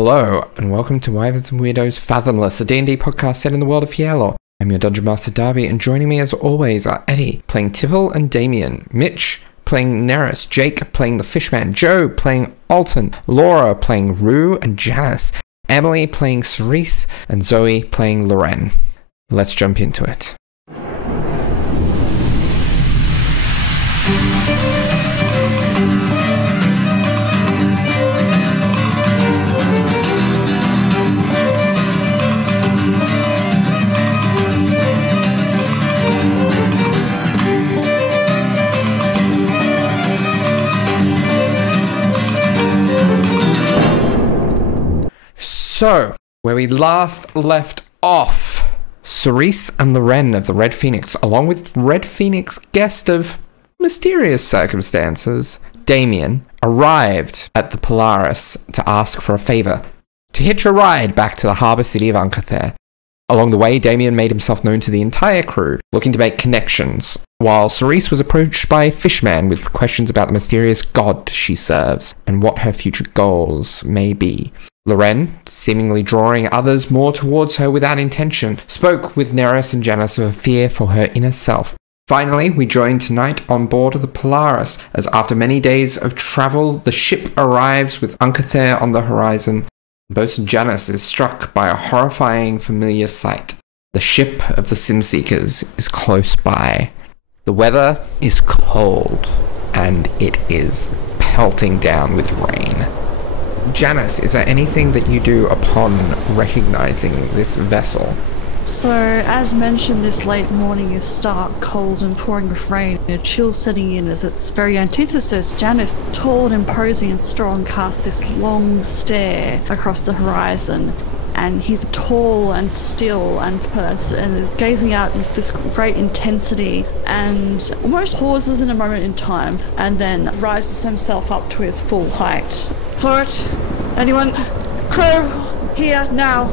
Hello, and welcome to Wyverns and Weirdos Fathomless, a D&D podcast set in the world of Fierlor. I'm your Dungeon Master Darby, and joining me as always are Eddie, playing Tibble and Damien, Mitch, playing Neris, Jake, playing the Fishman, Joe, playing Alton, Laura, playing Rue and Janus, Emily, playing Cerise, and Zoe, playing Loren. Let's jump into it. So, where we last left off, Cerise and Loren of the Red Phoenix, along with Red Phoenix guest of mysterious circumstances, Damien, arrived at the Polaris to ask for a favor, to hitch a ride back to the harbour city of Ankathair. Along the way, Damien made himself known to the entire crew, looking to make connections, while Cerise was approached by Fishman with questions about the mysterious god she serves, and what her future goals may be. Loren, seemingly drawing others more towards her without intention, spoke with Neris and Janus of a fear for her inner self. Finally, we joined tonight on board of the Polaris, as after many days of travel, the ship arrives with Ankathair on the horizon. Bosun Janus is struck by a horrifying familiar sight. The ship of the Sin Seekers is close by. The weather is cold, and it is pelting down with rain. Janus, is there anything that you do upon recognizing this vessel? So, as mentioned, this late morning is stark, cold and pouring with rain. A chill setting in as its very antithesis. Janus, tall and imposing and strong, casts this long stare across the horizon. And he's tall and still and is gazing out with this great intensity and almost pauses in a moment in time and then rises himself up to his full height. For it, anyone? Crew, here, now.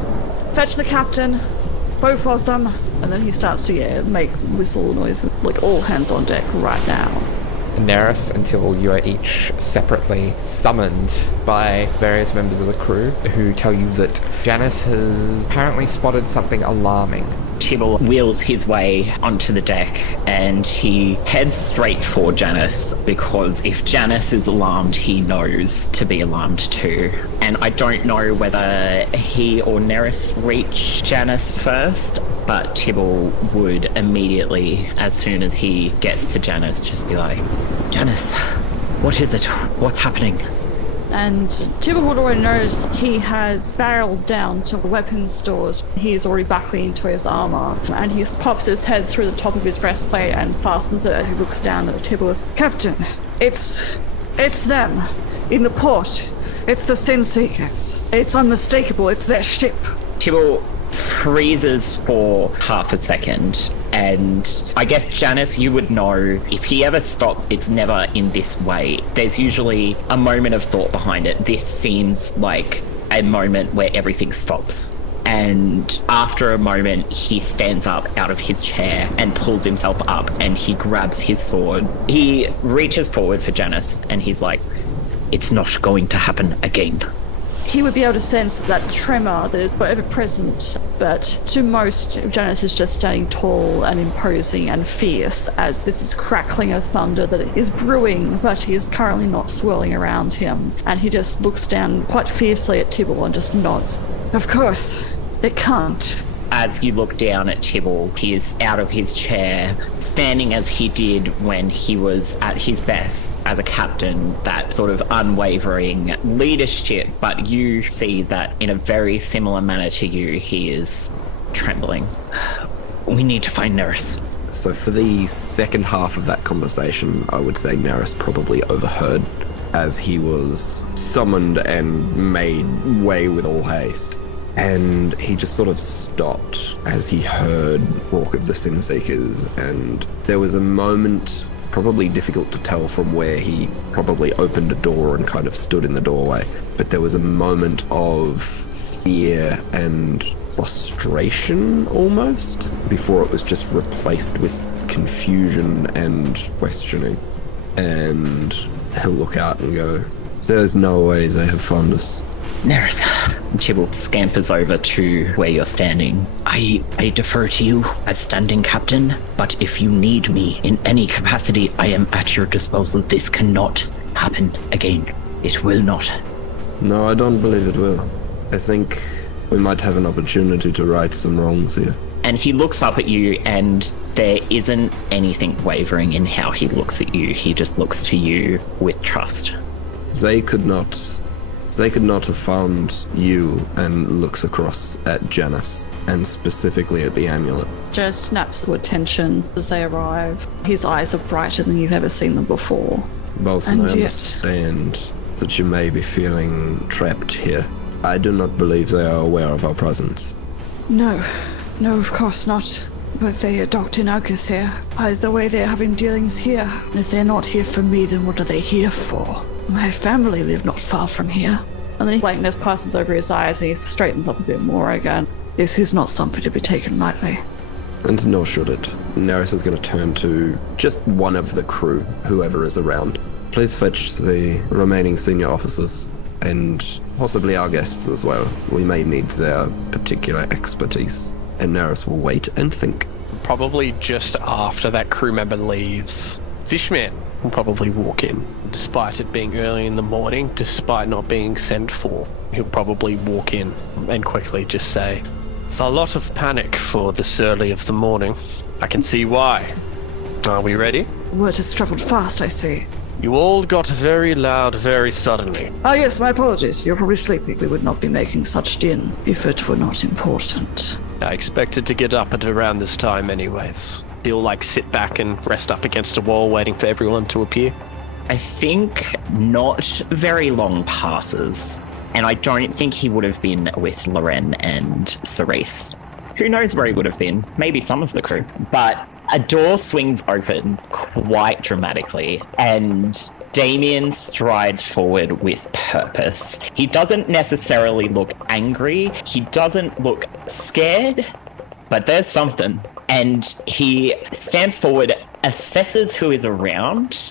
Fetch the captain. Both of them. And then he starts to make whistle noises, like all hands on deck right now. Neris and Tibble, you are each separately summoned by various members of the crew who tell you that Janus has apparently spotted something alarming. Tibble wheels his way onto the deck and he heads straight for Janus, because if Janus is alarmed, he knows to be alarmed too. And I don't know whether he or Neris reach Janus first, but Tibble would immediately, as soon as he gets to Janus, just be like, Janus, what is it? What's happening? And Tibble would already notice he has barreled down to the weapons stores. He is already buckling into his armor, and he pops his head through the top of his breastplate and fastens it as he looks down at Tibble. Captain, it's them in the port. It's the Sin Seekers. It's unmistakable. It's their ship. Tibble freezes for half a second, and I guess Janus, you would know if he ever stops, it's never in this way. There's usually a moment of thought behind it. This seems like a moment where everything stops. And after a moment, he stands up out of his chair and pulls himself up, and he grabs his sword. He reaches forward for Janus, and he's like, it's not going to happen again. He would be able to sense that tremor that is ever present, but to most, Janus is just standing tall and imposing and fierce as this is crackling of thunder that is brewing, but he is currently not swirling around him. And he just looks down quite fiercely at Tibble and just nods. Of course, it can't. As you look down at Tibble, he is out of his chair, standing as he did when he was at his best as a captain, that sort of unwavering leadership, but you see that in a very similar manner to you, he is trembling. We need to find Neris. So for the second half of that conversation, I would say Neris probably overheard, as he was summoned and made way with all haste. And he just sort of stopped as he heard talk of the Sin Seekers, and there was a moment, probably difficult to tell from where he probably opened a door and kind of stood in the doorway, but there was a moment of fear and frustration almost, before it was just replaced with confusion and questioning. And he'll look out and go, "There's no way they have found us. Neris, Tibble scampers over to where you're standing. I defer to you as standing captain, but if you need me in any capacity, I am at your disposal. This cannot happen again. It will not. No, I don't believe it will. I think we might have an opportunity to right some wrongs here. And he looks up at you, and there isn't anything wavering in how he looks at you. He just looks to you with trust. They could not have found you, and looks across at Janus, and specifically at the amulet. Janus snaps to attention as they arrive. His eyes are brighter than you've ever seen them before. Bolson, I And yet- understand that you may be feeling trapped here. I do not believe they are aware of our presence. No, of course not. But they are docked in Ankathair. Either way, they're having dealings here. And if they're not here for me, then what are they here for? My family live not far from here. And then blankness passes over his eyes and he straightens up a bit more again. This is not something to be taken lightly. And nor should it. Neris is going to turn to just one of the crew, whoever is around. Please fetch the remaining senior officers, and possibly our guests as well. We may need their particular expertise. And Neris will wait and think. Probably just after that crew member leaves, Fishman will probably walk in. Despite it being early in the morning, despite not being sent for, he'll probably walk in and quickly just say, "It's a lot of panic for this early of the morning. I can see why. Are we ready?" Word has travelled fast, I see. You all got very loud very suddenly. Ah, yes, my apologies. You're probably sleeping. We would not be making such din if it were not important. I expected to get up at around this time anyways. He'll sit back and rest up against a wall waiting for everyone to appear. I think not very long passes, and I don't think he would have been with Loren and Cerise. Who knows where he would have been? Maybe some of the crew. But a door swings open quite dramatically, and Damien strides forward with purpose. He doesn't necessarily look angry. He doesn't look scared, but there's something. And he stamps forward, assesses who is around.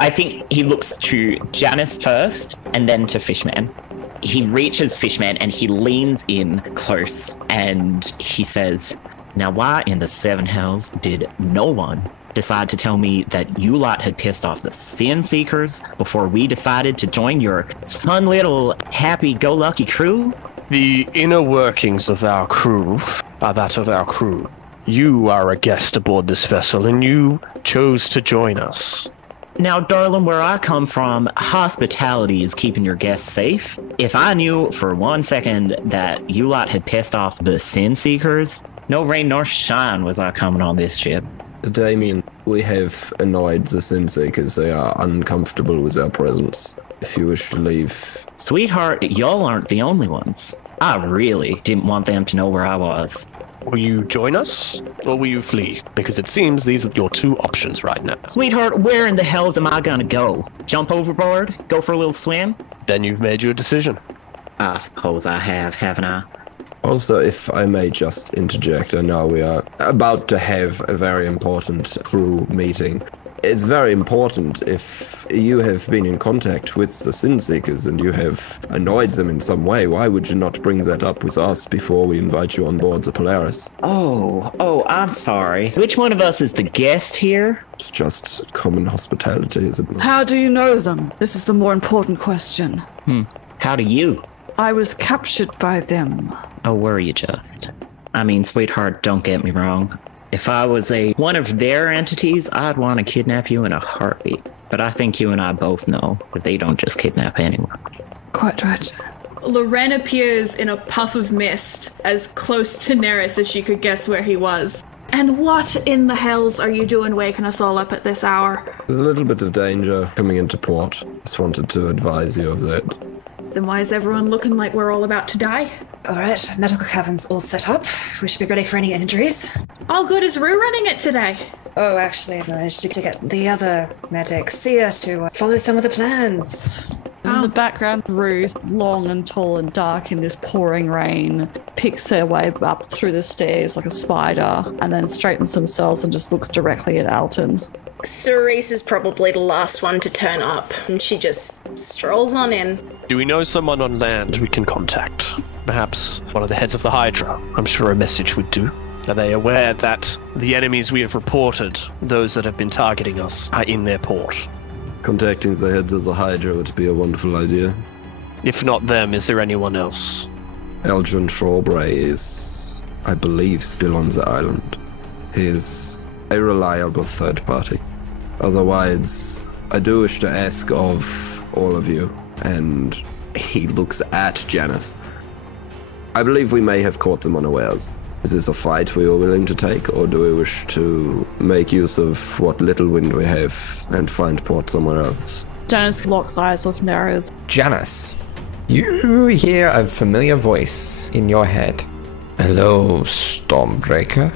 I think he looks to Janus first, and then to Fishman. He reaches Fishman and he leans in close, and he says, "Now why in the seven hells did no one decide to tell me that you lot had pissed off the Sin Seekers before we decided to join your fun little happy-go-lucky crew?" The inner workings of our crew are that of our crew. You are a guest aboard this vessel, and you chose to join us. Now, darling, where I come from, hospitality is keeping your guests safe. If I knew for 1 second that you lot had pissed off the Sin Seekers, no rain nor shine was I coming on this ship. Damien, we have annoyed the Sin Seekers. They are uncomfortable with our presence. If you wish to leave... Sweetheart, y'all aren't the only ones. I really didn't want them to know where I was. Will you join us, or will you flee? Because it seems these are your two options right now. Sweetheart, where in the hells am I gonna go? Jump overboard? Go for a little swim? Then you've made your decision. I suppose I have, haven't I? Also, if I may just interject, I know we are about to have a very important crew meeting. It's very important if you have been in contact with the Sin Seekers and you have annoyed them in some way. Why would you not bring that up with us before we invite you on board the Polaris? Oh, I'm sorry. Which one of us is the guest here? It's just common hospitality, is it not? How do you know them? This is the more important question. How do you? I was captured by them. Oh, were you just? I mean, sweetheart, don't get me wrong. If I was one of their entities, I'd want to kidnap you in a heartbeat. But I think you and I both know that they don't just kidnap anyone. Quite right. Loren appears in a puff of mist, as close to Neris as she could guess where he was. And what in the hells are you doing waking us all up at this hour? There's a little bit of danger coming into port. Just wanted to advise you of that. Then why is everyone looking like we're all about to die? All right, medical cabin's all set up. We should be ready for any injuries. All good as Rue running it today. Oh, actually, I managed to get the other medic, Sia, to follow some of the plans. In the background, Rue, long and tall and dark in this pouring rain, picks their way up through the stairs like a spider and then straightens themselves and just looks directly at Alton. Cerise is probably the last one to turn up, and she just strolls on in. Do we know someone on land we can contact? Perhaps one of the heads of the Hydra. I'm sure a message would do. Are they aware that the enemies we have reported, those that have been targeting us, are in their port? Contacting the heads of the Hydra would be a wonderful idea. If not them, is there anyone else? 𝗖𝗔𝗦𝗧 is, I believe, still on the island. He is a reliable third party. Otherwise, I do wish to ask of all of you, and he looks at Janus. I believe we may have caught them unawares. Is this a fight we are willing to take, or do we wish to make use of what little wind we have and find port somewhere else? Janus locks eyes with Neris. Janus, you hear a familiar voice in your head. Hello, Stormbreaker.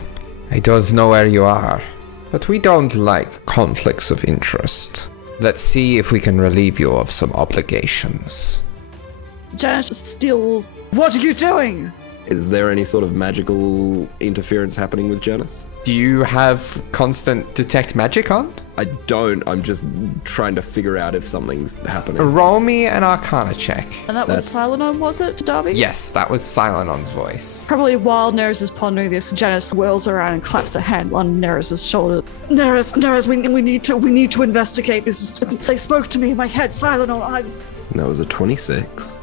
I don't know where you are, but we don't like conflicts of interest. Let's see if we can relieve you of some obligations. Janus stills. What are you doing? Is there any sort of magical interference happening with Janus? Do you have constant detect magic on? I don't. I'm just trying to figure out if something's happening. Roll me an Arcana check. And that was Silenon, was it, Darby? Yes, that was Silenon's voice. Probably while Neris is pondering this, Janus whirls around and claps a hand on Neris's shoulder. Neris, we need to investigate this. They spoke to me in my head, Silenon. That was a 26.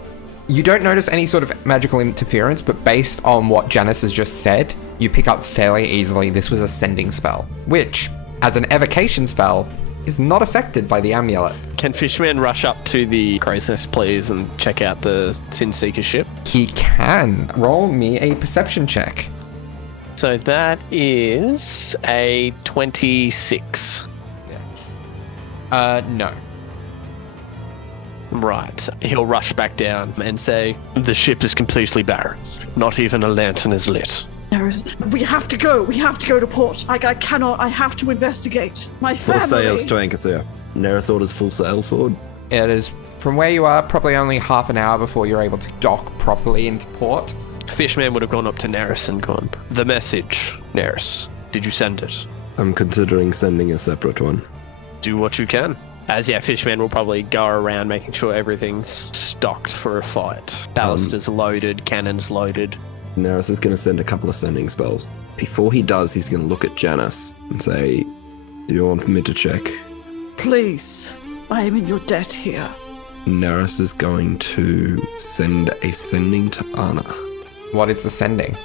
You don't notice any sort of magical interference, but based on what Janus has just said, you pick up fairly easily this was a sending spell, which, as an evocation spell, is not affected by the amulet. Can Fishman rush up to the crow's nest, please, and check out the Sin Seeker ship? He can. Roll me a perception check. So that is a 26. No. Right. He'll rush back down and say, the ship is completely barren. Not even a lantern is lit. We have to go. We have to go to port. I have to investigate. My family. Full sails to Ankathair. Neris orders full sails forward. It is, from where you are, probably only half an hour before you're able to dock properly into port. Fishman would have gone up to Neris and gone, the message, Neris, did you send it? I'm considering sending a separate one. Do what you can. As Fishman will probably go around making sure everything's stocked for a fight. Ballista's loaded, cannons loaded. Neris is going to send a couple of sending spells. Before he does, he's going to look at Janus and say, do you want me to check? Please, I am in your debt here. Neris is going to send a sending to Anna. What is the sending?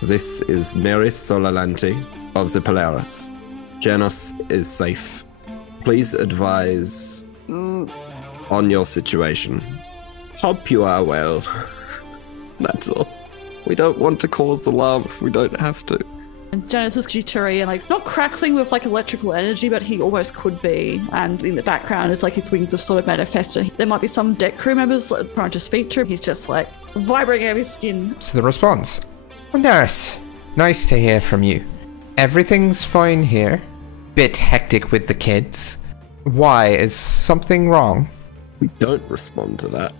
This is Neris Solalanti of the Polaris. Janus is safe. Please advise on your situation. Hope you are well. That's all. We don't want to cause alarm if we don't have to. And Janus is jittery and not crackling with electrical energy, but he almost could be. And in the background is his wings have sort of manifested. There might be some deck crew members trying to speak to him. He's just vibrating out of his skin. So the response. Neris, nice to hear from you. Everything's fine here. Bit hectic with the kids. Why? Is something wrong? We don't respond to that.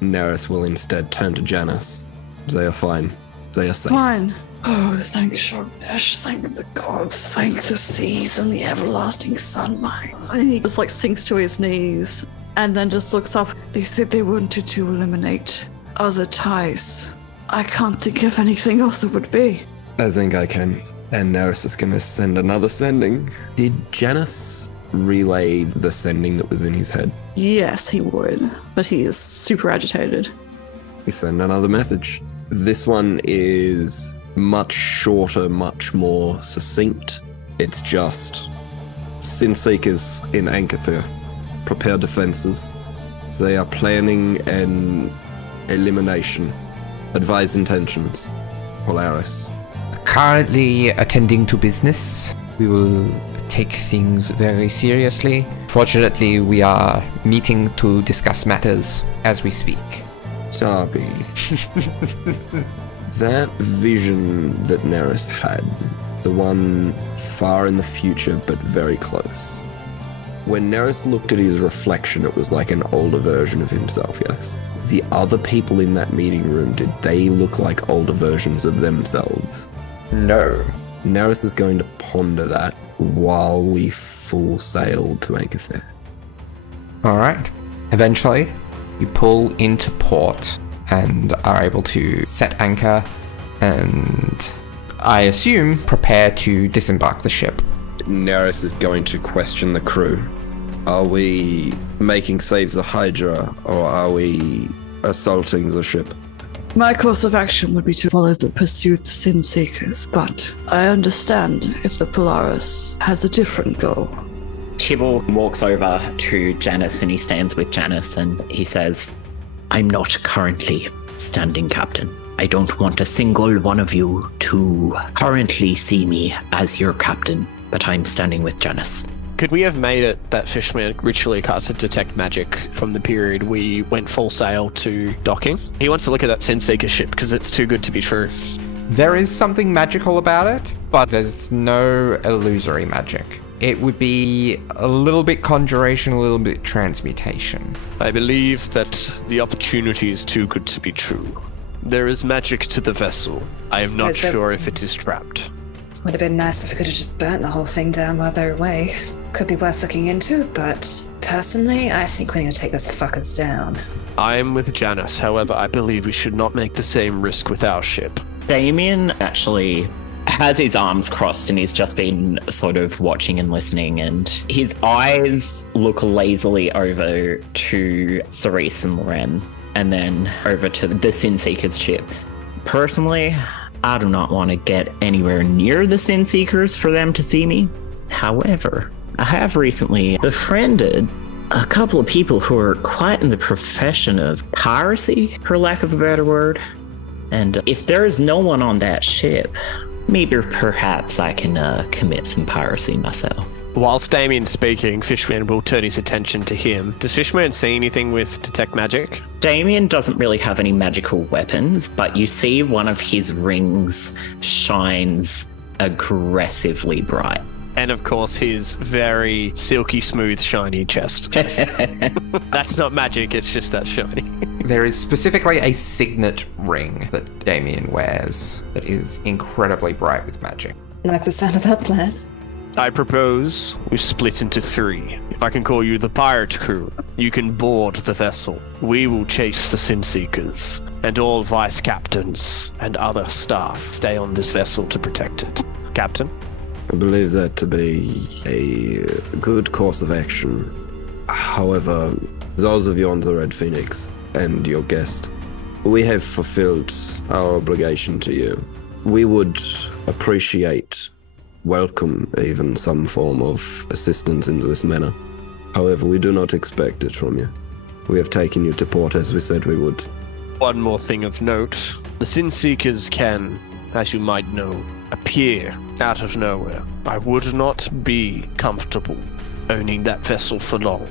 Neris will instead turn to Janus. They are fine. They are safe. Fine. Oh, thank Shognesh, thank the gods, thank the seas and the everlasting sunlight. And he just sinks to his knees and then just looks up. They said they wanted to eliminate other ties. I can't think of anything else it would be. I think I can. And Neris is going to send another sending. Did Janus relay the sending that was in his head? Yes, he would. But he is super agitated. We send another message. This one is much shorter, much more succinct. It's just Sin Seekers in Ankathair. Prepare defenses. They are planning an elimination. Advise intentions. Polaris. Currently attending to business. We will take things very seriously. Fortunately, we are meeting to discuss matters as we speak. Darby. That vision that Neris had, the one far in the future but very close. When Neris looked at his reflection, it was like an older version of himself, yes? The other people in that meeting room, did they look like older versions of themselves? No. Neris is going to ponder that while we full sail to Ankathair. Alright. Eventually, you pull into port and are able to set anchor and, I assume, prepare to disembark the ship. Neris is going to question the crew. Are we making saves the 𝗖𝗔𝗦𝗧, or are we assaulting the ship? My course of action would be to follow the pursuit of the Sin Seekers, but I understand if the Polaris has a different goal. Tibble walks over to Janus and he stands with Janus and he says, I'm not currently standing captain. I don't want a single one of you to currently see me as your captain, but I'm standing with Janus. Could we have made it that Fishman ritually casted Detect Magic from the period we went full sail to docking? He wants to look at that Sin Seeker ship because it's too good to be true. There is something magical about it, but there's no illusory magic. It would be a little bit conjuration, a little bit transmutation. I believe that the opportunity is too good to be true. There is magic to the vessel. I am not sure if it is trapped. Would have been nice if we could have just burnt the whole thing down while they're away. Could be worth looking into, but personally, I think we need to take those fuckers down. I am with Janus, however, I believe we should not make the same risk with our ship. Damien actually has his arms crossed and he's just been sort of watching and listening, and his eyes look lazily over to 𝗖𝗔𝗦𝗧 and Loren and then over to the Sin Seekers ship. Personally, I do not want to get anywhere near the Sin Seekers for them to see me. However, I have recently befriended a couple of people who are quite in the profession of piracy, for lack of a better word. And if there is no one on that ship, maybe perhaps I can commit some piracy myself. Whilst Damien's speaking, Fishman will turn his attention to him. Does Fishman see anything with Detect Magic? Damien doesn't really have any magical weapons, but you see one of his rings shines aggressively bright. And of course, his very silky smooth, shiny chest. That's not magic, it's just that shiny. There is specifically a signet ring that Damien wears that is incredibly bright with magic. Like the sound of that plan. I propose we split into three. If I can call you the pirate crew, you can board the vessel. We will chase the Sin Seekers, and all vice captains and other staff stay on this vessel to protect it. Captain? I believe that to be a good course of action. However, those of you on the Red Phoenix and your guest, we have fulfilled our obligation to you. We would appreciate, welcome even some form of assistance in this manner. However, we do not expect it from you. We have taken you to port as we said we would. One more thing of note. The Sin Seekers can, as you might know, appear out of nowhere. I would not be comfortable owning that vessel for long.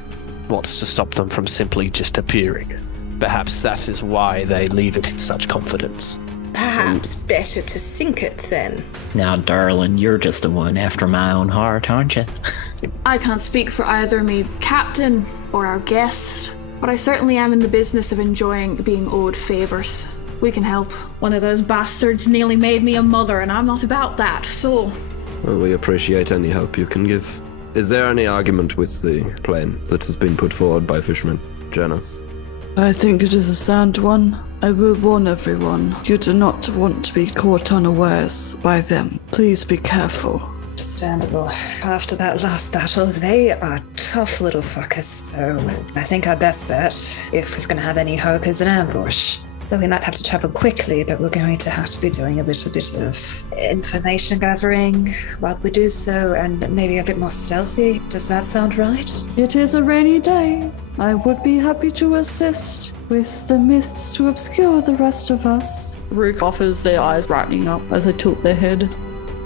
What's to stop them from simply just appearing? Perhaps that is why they leave it in such confidence. Perhaps better to sink it then. Now, darling, you're just the one after my own heart, aren't you? I can't speak for either me, Captain or our guest, but I certainly am in the business of enjoying being owed favours. We can help. One of those bastards nearly made me a mother, and I'm not about that, so... Well, we appreciate any help you can give. Is there any argument with the plan that has been put forward by Fishman, Janus? I think it is a sound one. I will warn everyone. You do not want to be caught unawares by them. Please be careful. Understandable. After that last battle, they are tough little fuckers, so I think our best bet, if we're going to have any hope, is an ambush. So we might have to travel quickly, but we're going to have to be doing a little bit of information gathering while we do so, and maybe a bit more stealthy. Does that sound right? It is a rainy day. I would be happy to assist with the mists to obscure the rest of us. Rook offers, their eyes brightening up as they tilt their head.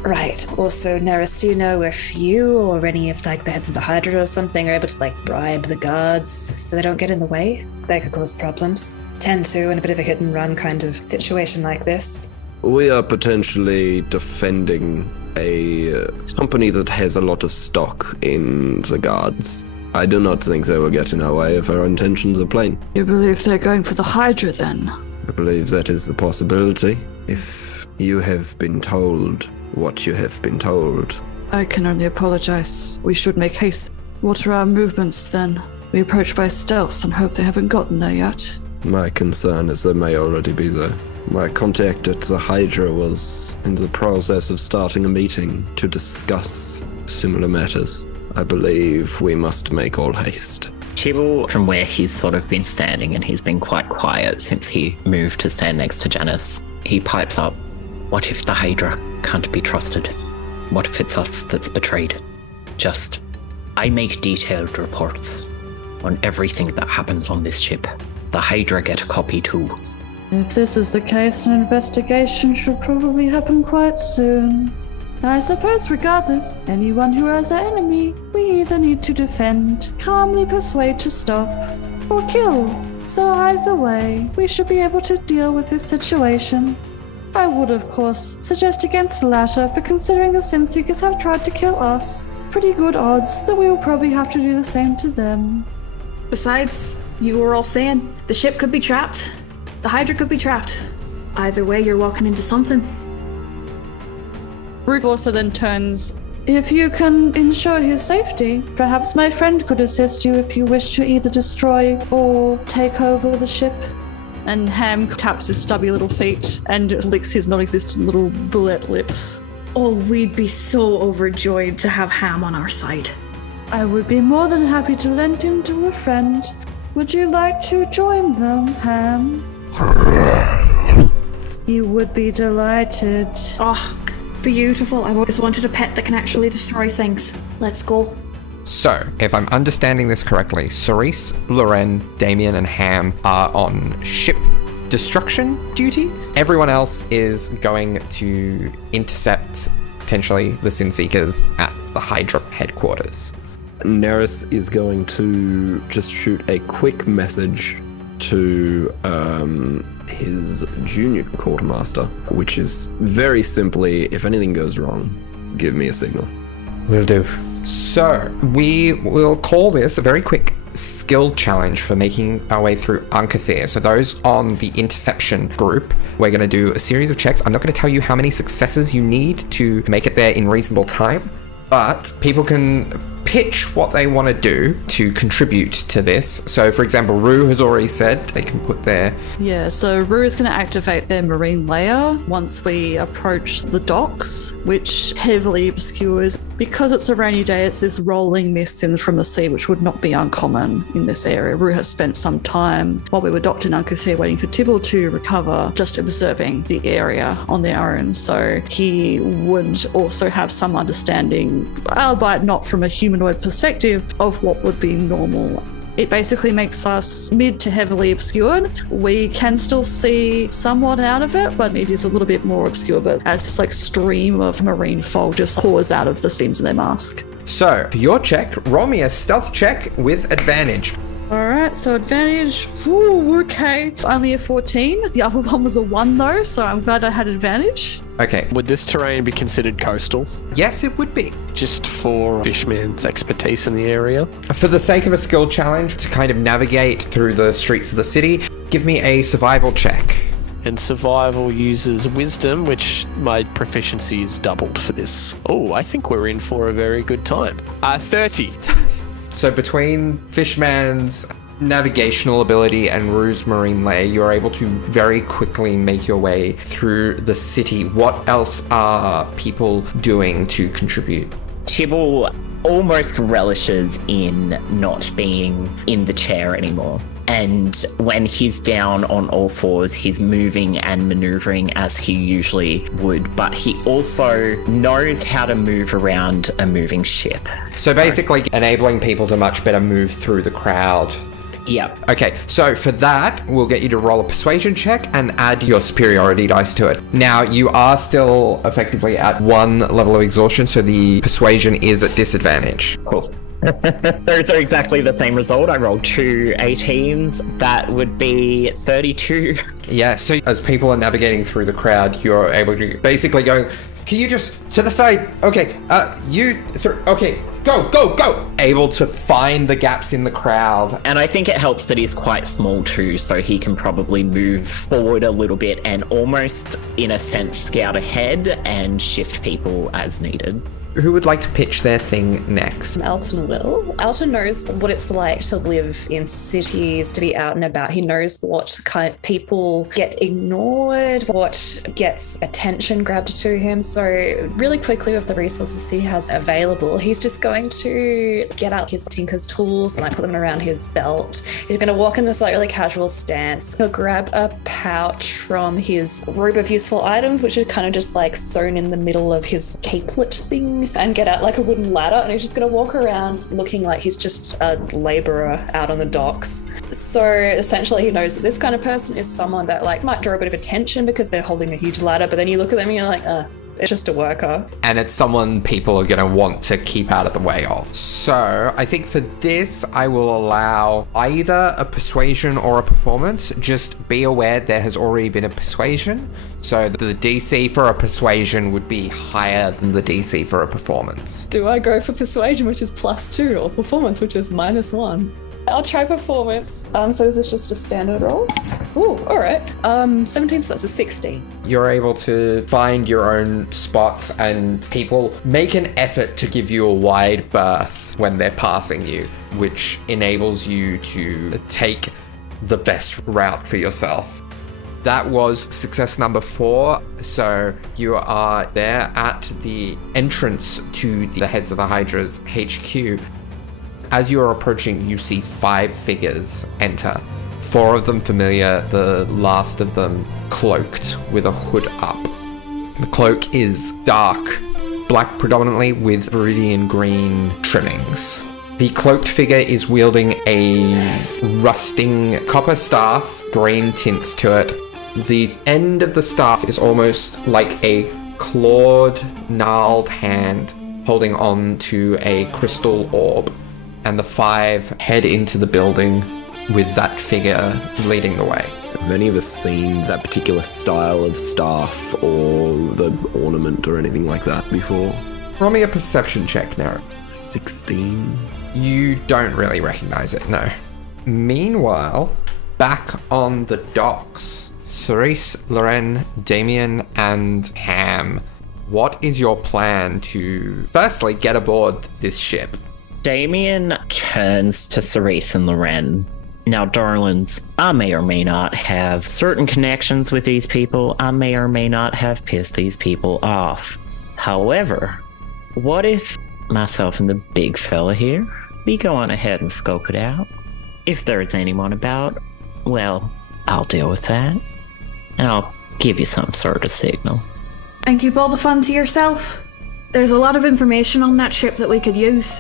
Right. Also, Neris, do you know if you or any of the heads of the 𝗖𝗔𝗦𝗧 or something are able to bribe the guards so they don't get in the way? They could cause problems. Tend to in a bit of a hit and run kind of situation like this. We are potentially defending a company that has a lot of stock in the guards. I do not think they will get in our way if our intentions are plain. You believe they're going for the 𝗖𝗔𝗦𝗧 then? I believe that is the possibility. If you have been told what you have been told, I can only apologize. We should make haste. What are our movements then? We approach by stealth and hope they haven't gotten there yet. My concern is they may already be there. My contact at the Hydra was in the process of starting a meeting to discuss similar matters. I believe we must make all haste. Tibble, from where he's sort of been standing, and he's been quite quiet since he moved to stand next to Janus, he pipes up, "What if the Hydra can't be trusted? What if it's us that's betrayed? I make detailed reports on everything that happens on this ship. The Hydra get a copy too." If this is the case, an investigation should probably happen quite soon. I suppose regardless, anyone who has an enemy, we either need to defend, calmly persuade to stop, or kill. So either way, we should be able to deal with this situation. I would, of course, suggest against the latter, but considering the Sinseekers have tried to kill us, pretty good odds that we will probably have to do the same to them. Besides, you were all saying, the ship could be trapped. The Hydra could be trapped. Either way, you're walking into something. Root also then turns, "If you can ensure his safety, perhaps my friend could assist you if you wish to either destroy or take over the ship." And Ham taps his stubby little feet and licks his non-existent little bullet lips. Oh, we'd be so overjoyed to have Ham on our side. I would be more than happy to lend him to a friend. Would you like to join them, Ham? He would be delighted. Oh, beautiful. I've always wanted a pet that can actually destroy things. Let's go. So, if I'm understanding this correctly, Cerise, Loren, Damien, and Ham are on ship destruction duty. Everyone else is going to intercept, potentially, the Sinseekers at the Hydra headquarters. Neris is going to just shoot a quick message to his junior quartermaster, which is very simply, if anything goes wrong, give me a signal. Will do. So, we will call this a very quick skill challenge for making our way through Ankathair. So those on the interception group, we're going to do a series of checks. I'm not going to tell you how many successes you need to make it there in reasonable time, but people can pitch what they want to do to contribute to this. So, for example, Rue has already said they can put their... Yeah, so Rue is going to activate their marine layer once we approach the docks, which heavily obscures. Because it's a rainy day, it's this rolling mist in from the sea, which would not be uncommon in this area. Rue has spent some time while we were docked in Ankathair waiting for Tibble to recover, just observing the area on their own. So he would also have some understanding, albeit not from a humanoid perspective, of what would be normal. It basically makes us mid to heavily obscured. We can still see somewhat out of it, but it is a little bit more obscure, but as this like stream of marine fog just pours out of the seams of their mask. So, for your check, roll me a stealth check with advantage. Alright, so advantage, ooh, okay. Only a 14. The other one was a 1 though, so I'm glad I had advantage. Okay. Would this terrain be considered coastal? Yes, it would be. Just for Fishman's expertise in the area? For the sake of a skill challenge to kind of navigate through the streets of the city, give me a survival check. And survival uses wisdom, which my proficiency is doubled for this. Oh, I think we're in for a very good time. 30. So between Fishman's navigational ability and Rue's marine layer, you're able to very quickly make your way through the city. What else are people doing to contribute? Tibble almost relishes in not being in the chair anymore. And when he's down on all fours, he's moving and maneuvering as he usually would, but he also knows how to move around a moving ship. So basically enabling people to much better move through the crowd. Yep. Okay, so for that, we'll get you to roll a persuasion check and add your superiority dice to it. Now, you are still effectively at 1 level of exhaustion, so the persuasion is at disadvantage. Cool. Those are exactly the same result. I rolled 2 18s. That would be 32. Yeah, so as people are navigating through the crowd, you're able to basically go, can you just to the side? Okay, okay, go. Able to find the gaps in the crowd. And I think it helps that he's quite small too, so he can probably move forward a little bit and almost, in a sense, scout ahead and shift people as needed. Who would like to pitch their thing next? Alton will. Alton knows what it's like to live in cities, to be out and about. He knows what kind of people get ignored, what gets attention grabbed to him. So really quickly with the resources he has available, he's just going to get out his tinker's tools and put them around his belt. He's going to walk in this really casual stance. He'll grab a pouch from his robe of useful items, which are kind of just sewn in the middle of his capelet thing, and get out a wooden ladder, and he's just going to walk around looking like he's just a labourer out on the docks. So essentially he knows that this kind of person is someone that might draw a bit of attention because they're holding a huge ladder, but then you look at them and you're like, it's just a worker. And it's someone people are going to want to keep out of the way of. So I think for this, I will allow either a persuasion or a performance. Just be aware there has already been a persuasion. So the DC for a persuasion would be higher than the DC for a performance. Do I go for persuasion, which is +2, or performance, which is -1? I'll try performance. So this is just a standard roll. Ooh, all right. 17, so that's a 16. You're able to find your own spots, and people make an effort to give you a wide berth when they're passing you, which enables you to take the best route for yourself. That was success number 4. So you are there at the entrance to the Heads of the Hydra's HQ. As you are approaching, you see 5 figures enter. 4 of them familiar, the last of them cloaked with a hood up. The cloak is dark, black predominantly with viridian green trimmings. The cloaked figure is wielding a rusting copper staff, green tints to it. The end of the staff is almost like a clawed, gnarled hand holding on to a crystal orb. And the 5 head into the building with that figure leading the way. Have any of us seen that particular style of staff or the ornament or anything like that before? Roll me a perception check now. 16. You don't really recognize it, no. Meanwhile, back on the docks, Cerise, Loren, Damien, and Ham, what is your plan to firstly get aboard this ship? Damien turns to Cerise and Loren. Now, darlings, I may or may not have certain connections with these people. I may or may not have pissed these people off. However, what if myself and the big fella here, we go on ahead and scope it out? If there's anyone about, well, I'll deal with that. And I'll give you some sort of signal. And keep all the fun to yourself. There's a lot of information on that ship that we could use.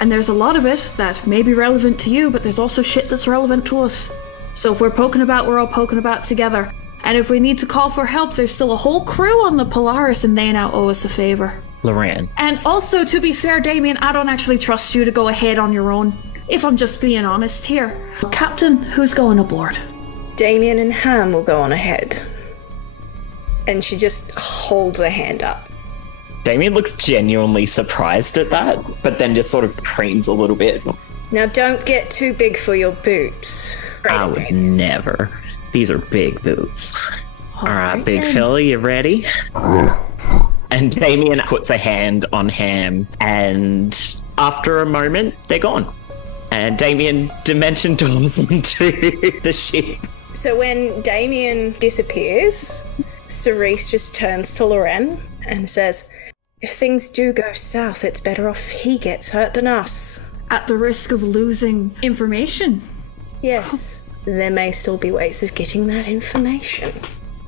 And there's a lot of it that may be relevant to you, but there's also shit that's relevant to us. So if we're poking about, we're all poking about together. And if we need to call for help, there's still a whole crew on the Polaris, and they now owe us a favor. Loren. And also, to be fair, Damien, I don't actually trust you to go ahead on your own, if I'm just being honest here. Captain, who's going aboard? Damien and Ham will go on ahead. And she just holds her hand up. Damien looks genuinely surprised at that, but then just sort of preens a little bit. Now don't get too big for your boots. I would never. These are big boots. All right, big fella, you ready? And Damien puts a hand on Ham, and after a moment, they're gone. And Damien dimension doors into the ship. So when Damien disappears, Cerise just turns to Loren and says, if things do go south, it's better off if he gets hurt than us. At the risk of losing information? Yes, there may still be ways of getting that information.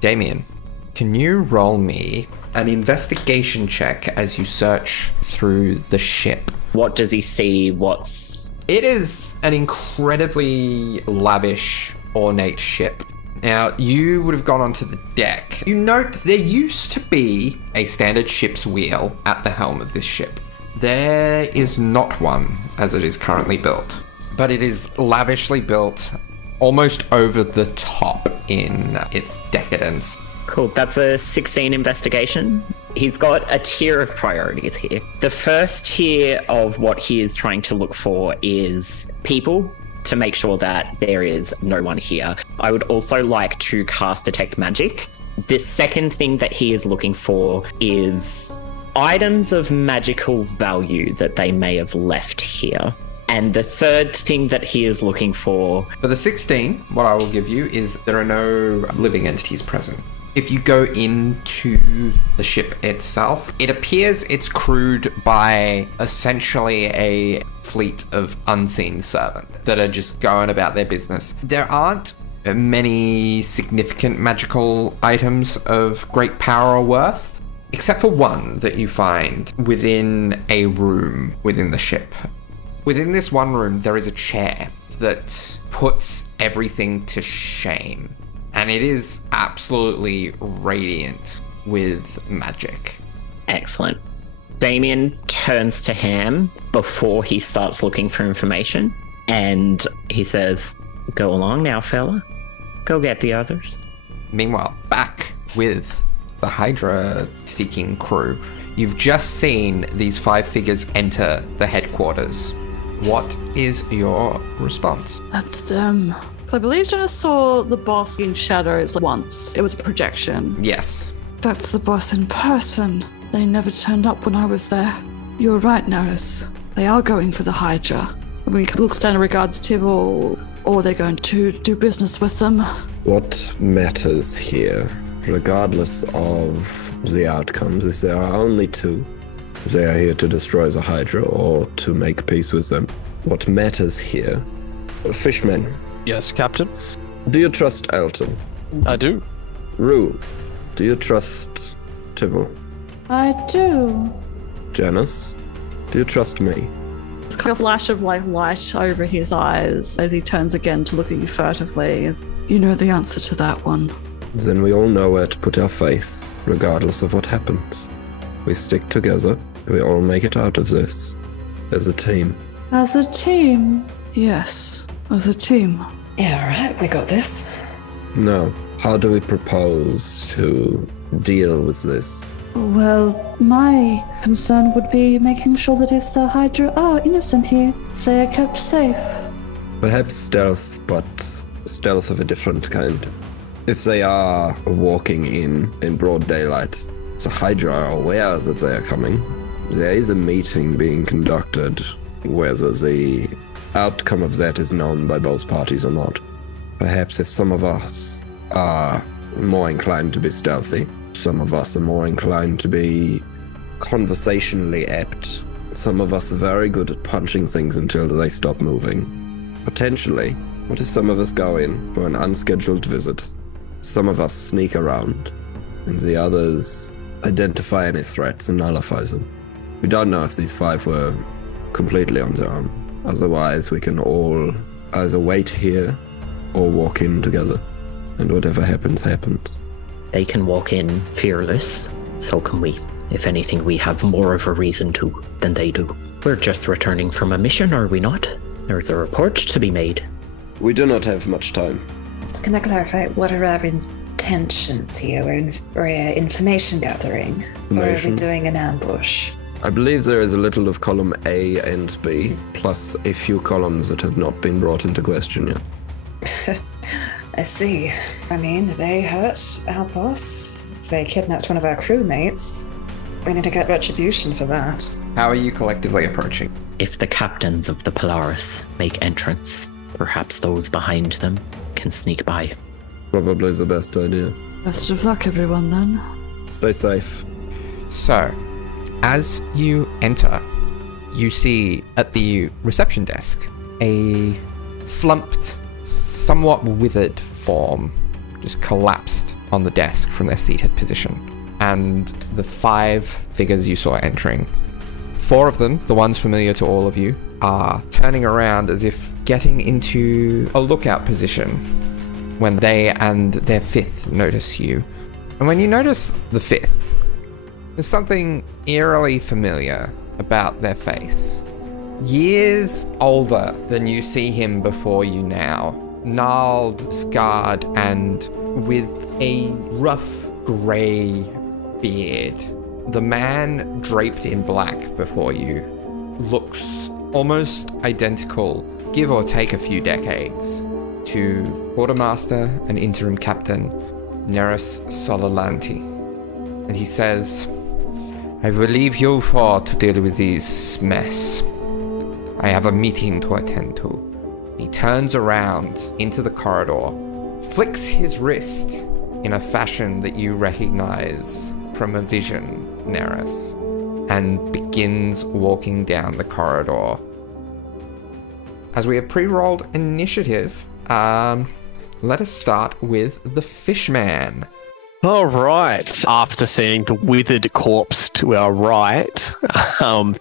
Damien, can you roll me an investigation check as you search through the ship? What does he see? It is an incredibly lavish, ornate ship. Now, you would have gone onto the deck. You note there used to be a standard ship's wheel at the helm of this ship. There is not one as it is currently built, but it is lavishly built, almost over the top in its decadence. Cool, that's a 16 investigation. He's got a tier of priorities here. The first tier of what he is trying to look for is people, to make sure that there is no one here. I would also like to cast Detect Magic. The second thing that he is looking for is items of magical value that they may have left here. And the third thing that he is looking for... For the 16, what I will give you is there are no living entities present. If you go into the ship itself, it appears it's crewed by essentially a fleet of unseen servants that are just going about their business. There aren't many significant magical items of great power or worth, except for one that you find within a room within the ship. Within this one room, there is a chair that puts everything to shame. And it is absolutely radiant with magic. Excellent. Damien turns to Ham before he starts looking for information. And he says, "Go along now, fella. Go get the others." Meanwhile, back with the Hydra-seeking crew, you've just seen these 5 figures enter the headquarters. What is your response? That's them. So I believe Janus saw the boss in shadows once. It was a projection. Yes. That's the boss in person. They never turned up when I was there. You're right, Janus. They are going for the Hydra. When he looks down and regards Tibble, or they're going to do business with them. What matters here, regardless of the outcomes, is there are only 2. They are here to destroy the Hydra or to make peace with them. What matters here? Fishman. Yes, Captain? Do you trust Elton? I do. Rue, do you trust Tibble? I do. Janus, do you trust me? It's kind of a flash of light over his eyes as he turns again to look at you furtively. You know the answer to that one. Then we all know where to put our faith, regardless of what happens. We stick together. We all make it out of this. As a team. As a team? Yes, as a team. Yeah, alright, we got this. Now, how do we propose to deal with this? Well, my concern would be making sure that if the Hydra are innocent here, they are kept safe. Perhaps stealth, but stealth of a different kind. If they are walking in broad daylight, the Hydra are aware that they are coming. There is a meeting being conducted, whether the outcome of that is known by both parties or not. Perhaps if some of us are more inclined to be stealthy, some of us are more inclined to be conversationally apt, some of us are very good at punching things until they stop moving. Potentially, what if some of us go in for an unscheduled visit? Some of us sneak around, and the others identify any threats and nullify them. We don't know if these 5 were completely on their own. Otherwise, we can all either wait here or walk in together. And whatever happens, happens. They can walk in fearless, so can we. If anything, we have more of a reason to than they do. We're just returning from a mission, are we not? There's a report to be made. We do not have much time. So can I clarify, what are our intentions here? We're information gathering? Or are we doing an ambush? I believe there is a little of column A and B, plus a few columns that have not been brought into question yet. I see. I mean, they hurt our boss. They kidnapped one of our crewmates. We need to get retribution for that. How are you collectively approaching? If the captains of the Polaris make entrance, perhaps those behind them can sneak by. Probably the best idea. Best of luck, everyone, then. Stay safe. So, as you enter, you see at the reception desk a slumped, somewhat withered form just collapsed on the desk from their seated position. And the 5 figures you saw entering, 4 of them, the ones familiar to all of you, are turning around as if getting into a lookout position when they and their 5th notice you. And when you notice the 5th, there's something eerily familiar about their face. Years older than you see him before you now. Gnarled, scarred, and with a rough grey beard. The man draped in black before you looks almost identical, give or take a few decades, to Quartermaster and Interim Captain Janus 𝗖𝗔𝗦𝗧. And he says, I will leave you four to deal with this mess. I have a meeting to attend to. He turns around into the corridor, flicks his wrist in a fashion that you recognize from a vision, Neris, and begins walking down the corridor. As we have pre-rolled initiative, let us start with the Fishman. All right. After seeing the withered corpse to our right,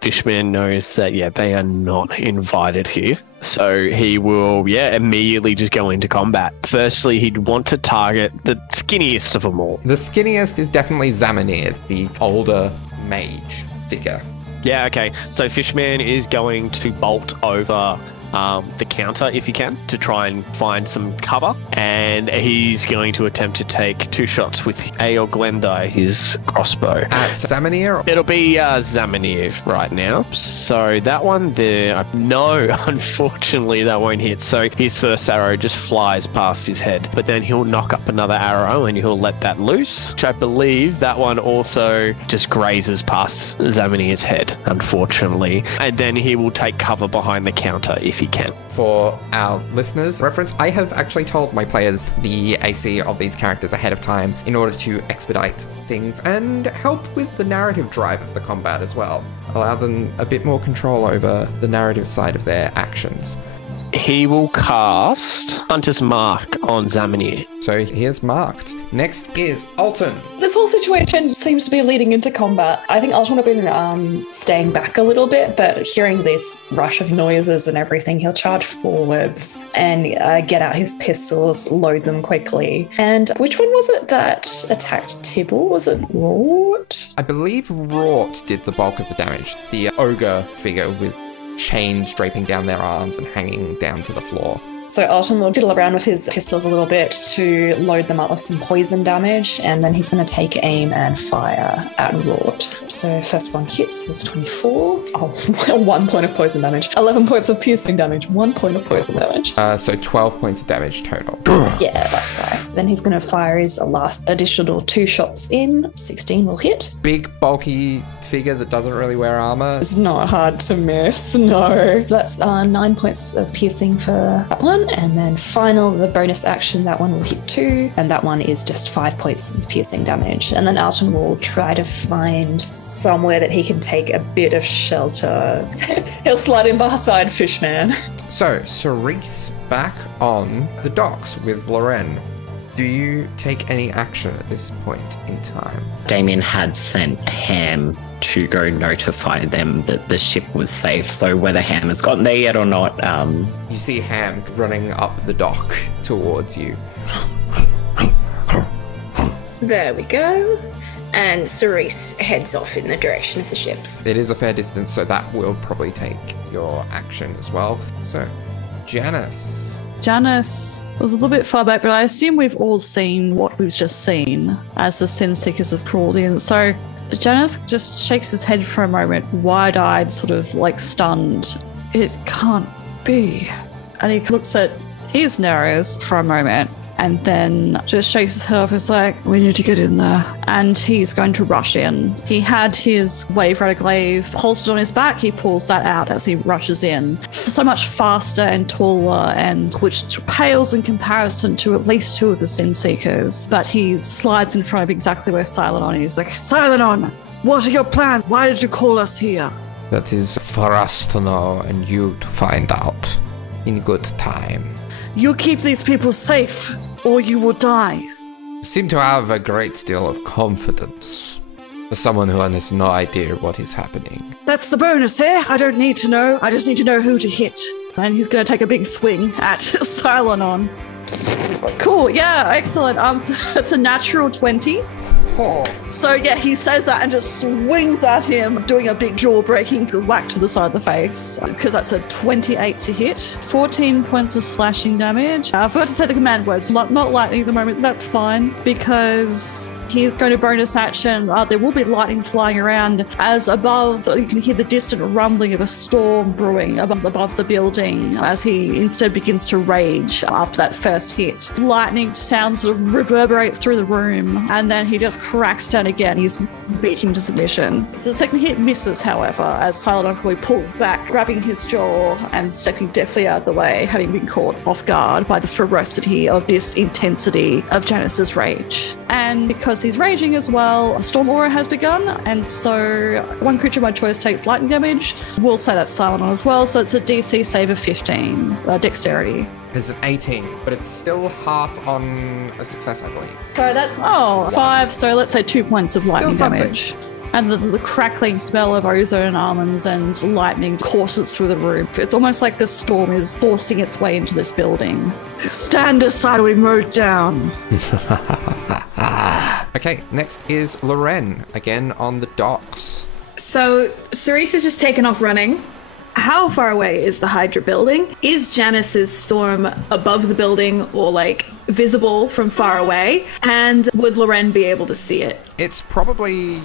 Fishman knows that, they are not invited here. So he will, immediately just go into combat. Firstly, he'd want to target the skinniest of them all. The skinniest is definitely 𝗖𝗦𝗧, the older mage figure. Yeah, okay. So Fishman is going to bolt over the counter if he can to try and find some cover, and he's going to attempt to take 2 shots with 𝗖𝗔𝗦𝗧, his crossbow. At 𝗖𝗦𝗧? It'll be 𝗖𝗦𝗧 right now. So that one there, no, unfortunately that won't hit. So his first arrow just flies past his head, but then he'll knock up another arrow and he'll let that loose, which I believe that one also just grazes past 𝗖𝗦𝗧's head, unfortunately. And then he will take cover behind the counter if he can. For our listeners' reference, I have actually told my players the AC of these characters ahead of time in order to expedite things and help with the narrative drive of the combat as well. Allow them a bit more control over the narrative side of their actions. He will cast Hunter's Mark on 𝗖𝗦𝗧. So he is marked. Next is Alton. This whole situation seems to be leading into combat. I think Alton would have been staying back a little bit, but hearing this rush of noises and everything, he'll charge forwards and get out his pistols, load them quickly. And which one was it that attacked Tibble? Was it Rort? I believe Rort did the bulk of the damage. The ogre figure with chains draping down their arms and hanging down to the floor. So Alton will fiddle around with his pistols a little bit to load them up with some poison damage, and then he's going to take aim and fire at Rort. So first one hits, was 24. Oh, 1 point of poison damage. 11 points of piercing damage, 1 point of poison damage. So 12 points of damage total. Yeah, that's right. Then he's going to fire his last additional 2 shots in. 16 will hit. Big, bulky figure that doesn't really wear armor. It's not hard to miss, no. That's 9 points of piercing for that one. And then final, the bonus action, that one will hit 2. And that one is just 5 points of piercing damage. And then Alton will try to find somewhere that he can take a bit of shelter. He'll slide in beside Fishman. So, Cerise back on the docks with Loren. Do you take any action at this point in time? Damien had sent Ham to go notify them that the ship was safe. So whether Ham has gotten there yet or not, You see Ham running up the dock towards you. There we go. And Cerise heads off in the direction of the ship. It is a fair distance, so that will probably take your action as well. So, Janus. Janus was a little bit far back, but I assume we've all seen what we've just seen as the Sin Seekers have crawled in. So Janus just shakes his head for a moment, wide-eyed, sort of like stunned. It can't be. And he looks at his Neris for a moment and then just shakes his head off. It's like, we need to get in there. And he's going to rush in. He had his wave glaive holstered on his back. He pulls that out as he rushes in. So much faster and taller, and which pales in comparison to at least 2 of the Sin Seekers. But he slides in front of exactly where 𝗖𝗦𝗧 is. He's like, 𝗖𝗦𝗧, what are your plans? Why did you call us here? That is for us to know and you to find out in good time. You keep these people safe, or you will die. You seem to have a great deal of confidence for someone who has no idea what is happening. That's the bonus, eh? I don't need to know. I just need to know who to hit. And he's going to take a big swing at 𝗖𝗦𝗧. Cool, yeah, excellent. So it's a natural 20. So yeah, he says that and just swings at him, doing a big jaw-breaking whack to the side of the face, because that's a 28 to hit. 14 points of slashing damage. I forgot to say the command words. Not lightning at the moment. That's fine, because He's going to bonus action. There will be lightning flying around as above you can hear the distant rumbling of a storm brewing above the building as he instead begins to rage after that first hit. Lightning sound sort of reverberates through the room, and then he just cracks down again. He's beaten to submission. The second hit misses, however, as Silent Uncle pulls back, grabbing his jaw and stepping deftly out of the way, having been caught off guard by the ferocity of this intensity of Janus's rage. And because he's raging as well, a storm aura has begun, and so one creature of my choice takes lightning damage. We'll say that's silent on as well, so it's a DC save of 15, dexterity. It's an 18, but it's still half on a success, I believe. So that's 5, so let's say 2 points of lightning damage. And the crackling smell of ozone almonds and lightning courses through the room. It's almost like the storm is forcing its way into this building. Stand aside, we mowed down. Okay, next is Loren, again on the docks. So 𝗖𝗔 has just taken off running. How far away is the Hydra building? Is Janus's storm above the building or like visible from far away? And would Loren be able to see it? It's probably a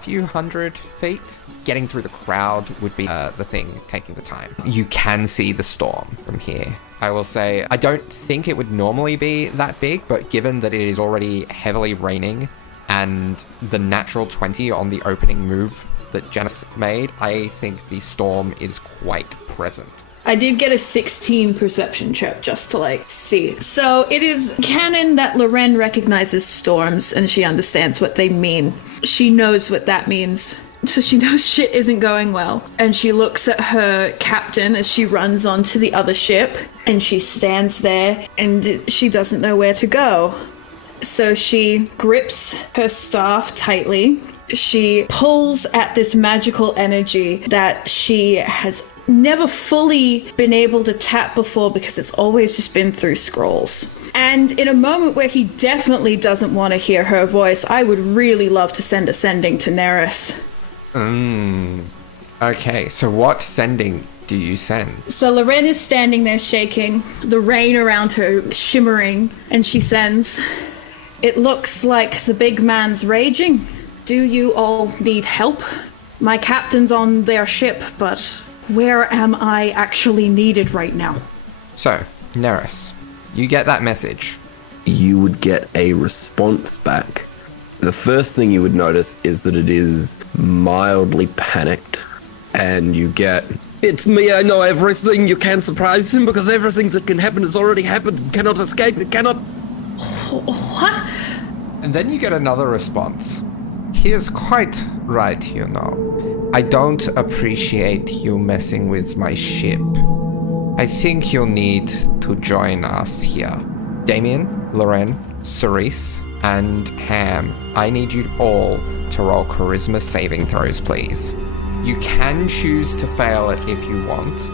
few hundred feet. Getting through the crowd would be the thing taking the time. You can see the storm from here. I will say, I don't think it would normally be that big, but given that it is already heavily raining and the natural 20 on the opening move that Janus made, I think the storm is quite present. I did get a 16 perception check just to like see. So it is canon that Loren recognizes storms and she understands what they mean. She knows what that means. So she knows shit isn't going well. And she looks at her captain as she runs onto the other ship and she stands there and she doesn't know where to go. So she grips her staff tightly. She pulls at this magical energy that she has never fully been able to tap before because it's always just been through scrolls. And in a moment where he definitely doesn't want to hear her voice, I would really love to send a sending to Neris. Okay, so what sending do you send? So Loren is standing there shaking, the rain around her shimmering, and she sends, "It looks like the big man's raging. Do you all need help? My captain's on their ship, but where am I actually needed right now?" So, Neris, you get that message. You would get a response back. The first thing you would notice is that it is mildly panicked, and you get, "It's me, I know everything, you can't surprise him because everything that can happen has already happened, it cannot escape, it cannot..." What? And then you get another response. "He is quite right, you know. I don't appreciate you messing with my ship. I think you'll need to join us here. Damien, Loren, 𝗖𝗔𝗦𝗧, and Ham, I need you all to roll charisma saving throws, please. You can choose to fail it if you want."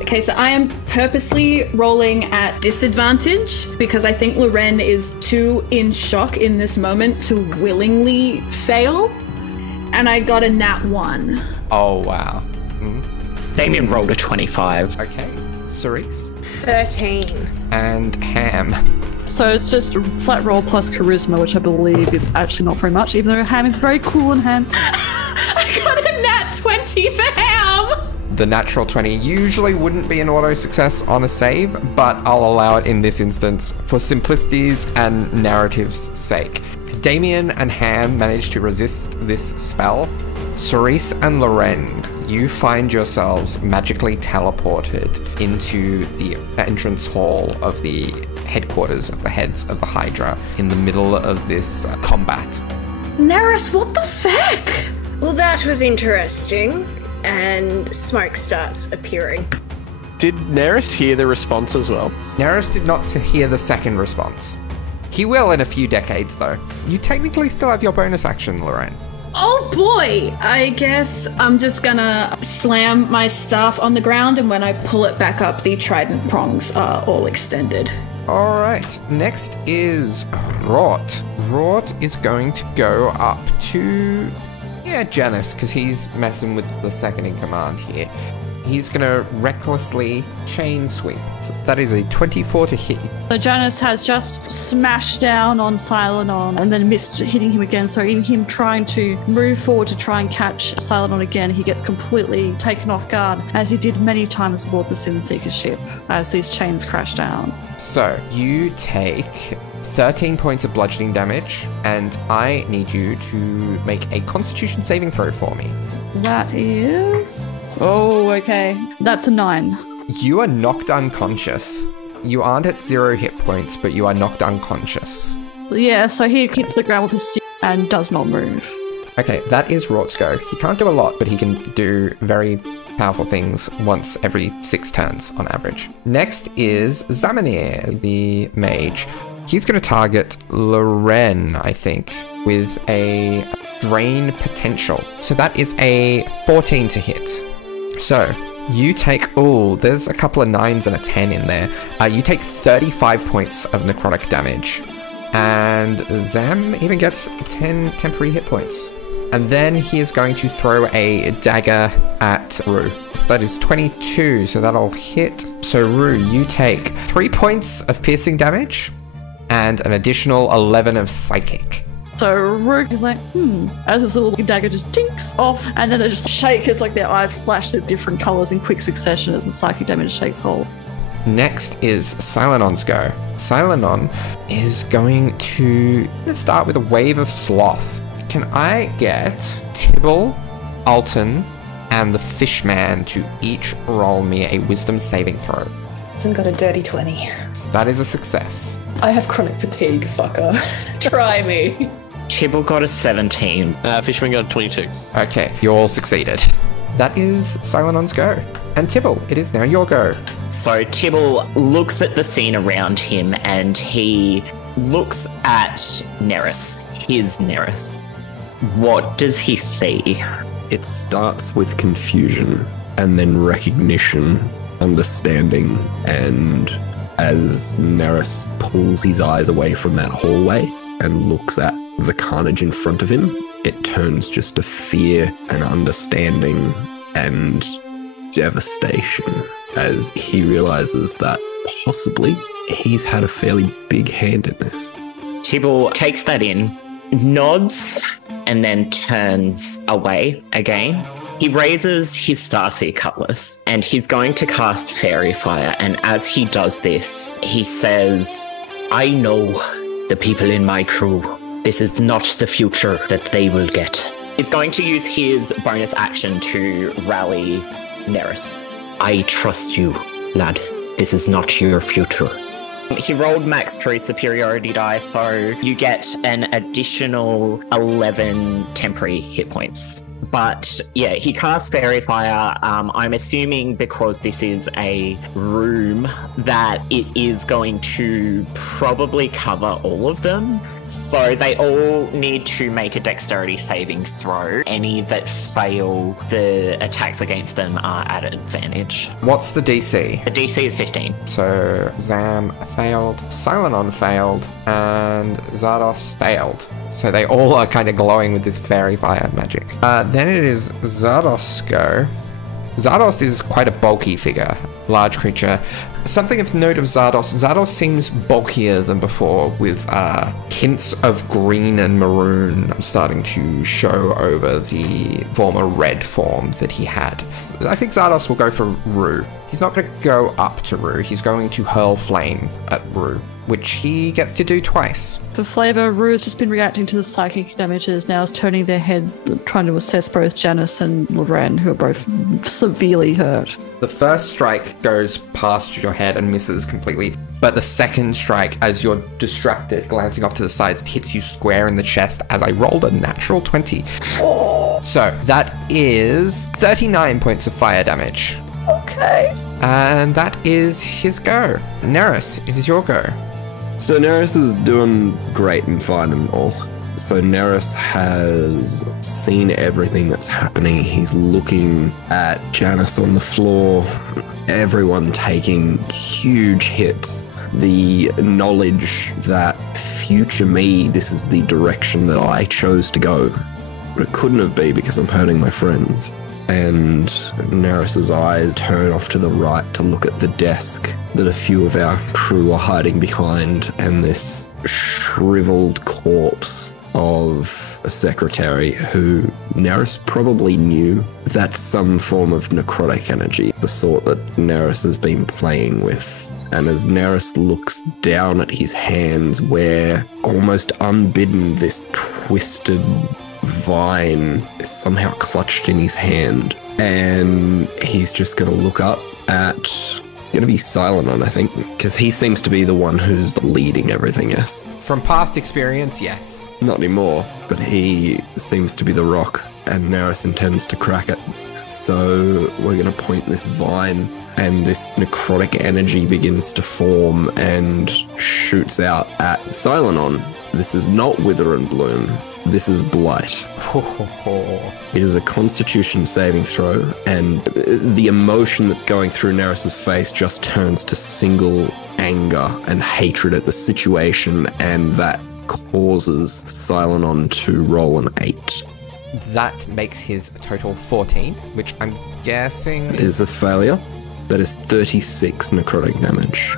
Okay, so I am purposely rolling at disadvantage because I think Loren is too in shock in this moment to willingly fail. And I got a nat 1. Oh, wow. Damien rolled a 25. Okay, 𝗖𝗔𝗦𝗧. 13. And Ham. So it's just a flat roll plus charisma, which I believe is actually not very much, even though Ham is very cool and handsome. I got a nat 20 for Ham! The natural 20 usually wouldn't be an auto success on a save, but I'll allow it in this instance for simplicity's and narrative's sake. Damien and Ham managed to resist this spell. 𝗖𝗔𝗦𝗧 and Loren, you find yourselves magically teleported into the entrance hall of the headquarters of the heads of the Hydra in the middle of this combat. Neris, what the fuck? Well, that was interesting. And smoke starts appearing. Did Neris hear the response as well? Neris did not hear the second response. He will in a few decades, though. You technically still have your bonus action, Loren. Oh boy! I guess I'm just gonna slam my staff on the ground, and when I pull it back up, the trident prongs are all extended. Alright, next is 𝗏. 𝗏 is going to go up to... Janus, because he's messing with the second in command here. He's going to recklessly chain sweep. So that is a 24 to hit. So Janus has just smashed down on Silenon and then missed hitting him again. So in him trying to move forward to try and catch Silenon again, he gets completely taken off guard, as he did many times aboard the Sin Seeker ship as these chains crash down. So you take 13 points of bludgeoning damage, and I need you to make a Constitution saving throw for me. That is... Oh, okay. That's a 9. You are knocked unconscious. You aren't at 0 hit points, but you are knocked unconscious. Yeah, so he hits the ground with his stick and does not move. Okay, that is Rort's go. He can't do a lot, but he can do very powerful things once every 6 turns on average. Next is 𝗖𝗦𝗧, the mage. He's going to target Loren, I think, with a drain potential. So that is a 14 to hit. So you take, oh, there's a couple of 9s and a 10 in there. You take 35 points of necrotic damage. And Zam even gets 10 temporary hit points. And then he is going to throw a dagger at Rue. So that is 22, so that'll hit. So Rue, you take 3 points of piercing damage and an additional 11 of psychic. So Rook is like, as his little dagger just tinks off, and then they just shake as like their eyes flash with different colours in quick succession as the psychic damage takes hold. Next is Silenon's go. Silenon is going to start with a wave of sloth. Can I get Tibble, Alton, and the Fishman to each roll me a wisdom saving throw? Hasn't got a dirty 20. So that is a success. I have chronic fatigue, fucker. Try me. Tibble got a 17. Fishman got a 22. Okay, you all succeeded. That is Silenon's go. And Tibble, it is now your go. So Tibble looks at the scene around him and he looks at Neris, his Neris. What does he see? It starts with confusion and then recognition, understanding, and as Neris pulls his eyes away from that hallway and looks at the carnage in front of him, it turns just to fear and understanding and devastation as he realizes that possibly he's had a fairly big hand in this. Tibble takes that in, nods, and then turns away again. He raises his Starseer Cutlass and he's going to cast Fairy Fire. And as he does this, he says, I know the people in my crew. This is not the future that they will get. He's going to use his bonus action to rally Neris. I trust you, lad. This is not your future. He rolled max 3 superiority die, so you get an additional 11 temporary hit points. But yeah, he casts Fairy Fire. I'm assuming because this is a room that it is going to probably cover all of them. So they all need to make a dexterity saving throw. Any that fail, the attacks against them are at advantage. What's the DC? The DC is 15. So Zam failed, Silenon failed, and 𝗖𝗔𝗦𝗧 failed. So they all are kind of glowing with this fairy fire magic. Then it is 𝗖𝗔𝗧's go. 𝗖𝗔𝗧 is quite a bulky figure, large creature. Something of note of 𝗖𝗔𝗧 seems bulkier than before, with hints of green and maroon starting to show over the former red form that he had. I think 𝗖𝗔𝗧 will go for Rue. He's not going to go up to Rue, he's going to hurl flame at Rue, which he gets to do twice. For flavour, Rue has just been reacting to the psychic damages, now is turning their head, trying to assess both Janus and Loren, who are both severely hurt. The first strike goes past your head and misses completely, but the second strike, as you're distracted, glancing off to the sides, hits you square in the chest as I rolled a natural 20. So that is 39 points of fire damage. Okay. And that is his go. Neris, it is your go. So Neris is doing great and fine and all. So Neris has seen everything that's happening. He's looking at Janus on the floor, everyone taking huge hits. The knowledge that future me, this is the direction that I chose to go. But it couldn't have been because I'm hurting my friends. and Neris's eyes turn off to the right to look at the desk that a few of our crew are hiding behind, and this shriveled corpse of a secretary who Neris probably knew. That's some form of necrotic energy, the sort that Neris has been playing with. And as Neris looks down at his hands, where almost unbidden this twisted vine is somehow clutched in his hand, and he's just going to look up at... Going to be 𝗖𝗔𝗦𝗧, I think, because he seems to be the one who's leading everything, yes? From past experience, yes. Not anymore, but he seems to be the rock, and Neris intends to crack it. So we're going to point this vine, and this necrotic energy begins to form and shoots out at 𝗖𝗔𝗦𝗧. This is not Wither and Bloom. This is Blight. It is a Constitution saving throw, and the emotion that's going through Neris's face just turns to single anger and hatred at the situation, and that causes 𝗖𝗔𝗦𝗧 to roll an 8. That makes his total 14, which I'm guessing is a failure. That is 36 necrotic damage.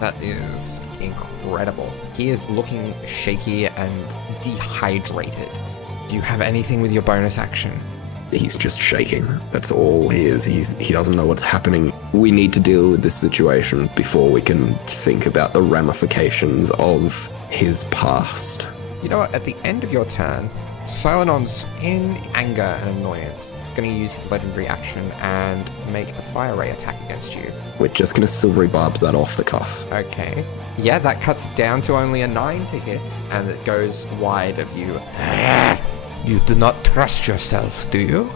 That is incredible. He is looking shaky and dehydrated. Do you have anything with your bonus action? He's just shaking. That's all he is. He doesn't know what's happening. We need to deal with this situation before we can think about the ramifications of his past. You know what? At the end of your turn, 𝗖𝗔𝗦𝗧's in anger and annoyance going to use his legendary action and make a fire ray attack against you. We're just going to silvery barbs that off the cuff. Okay. Yeah, that cuts down to only a 9 to hit, and it goes wide of you. You do not trust yourself, do you?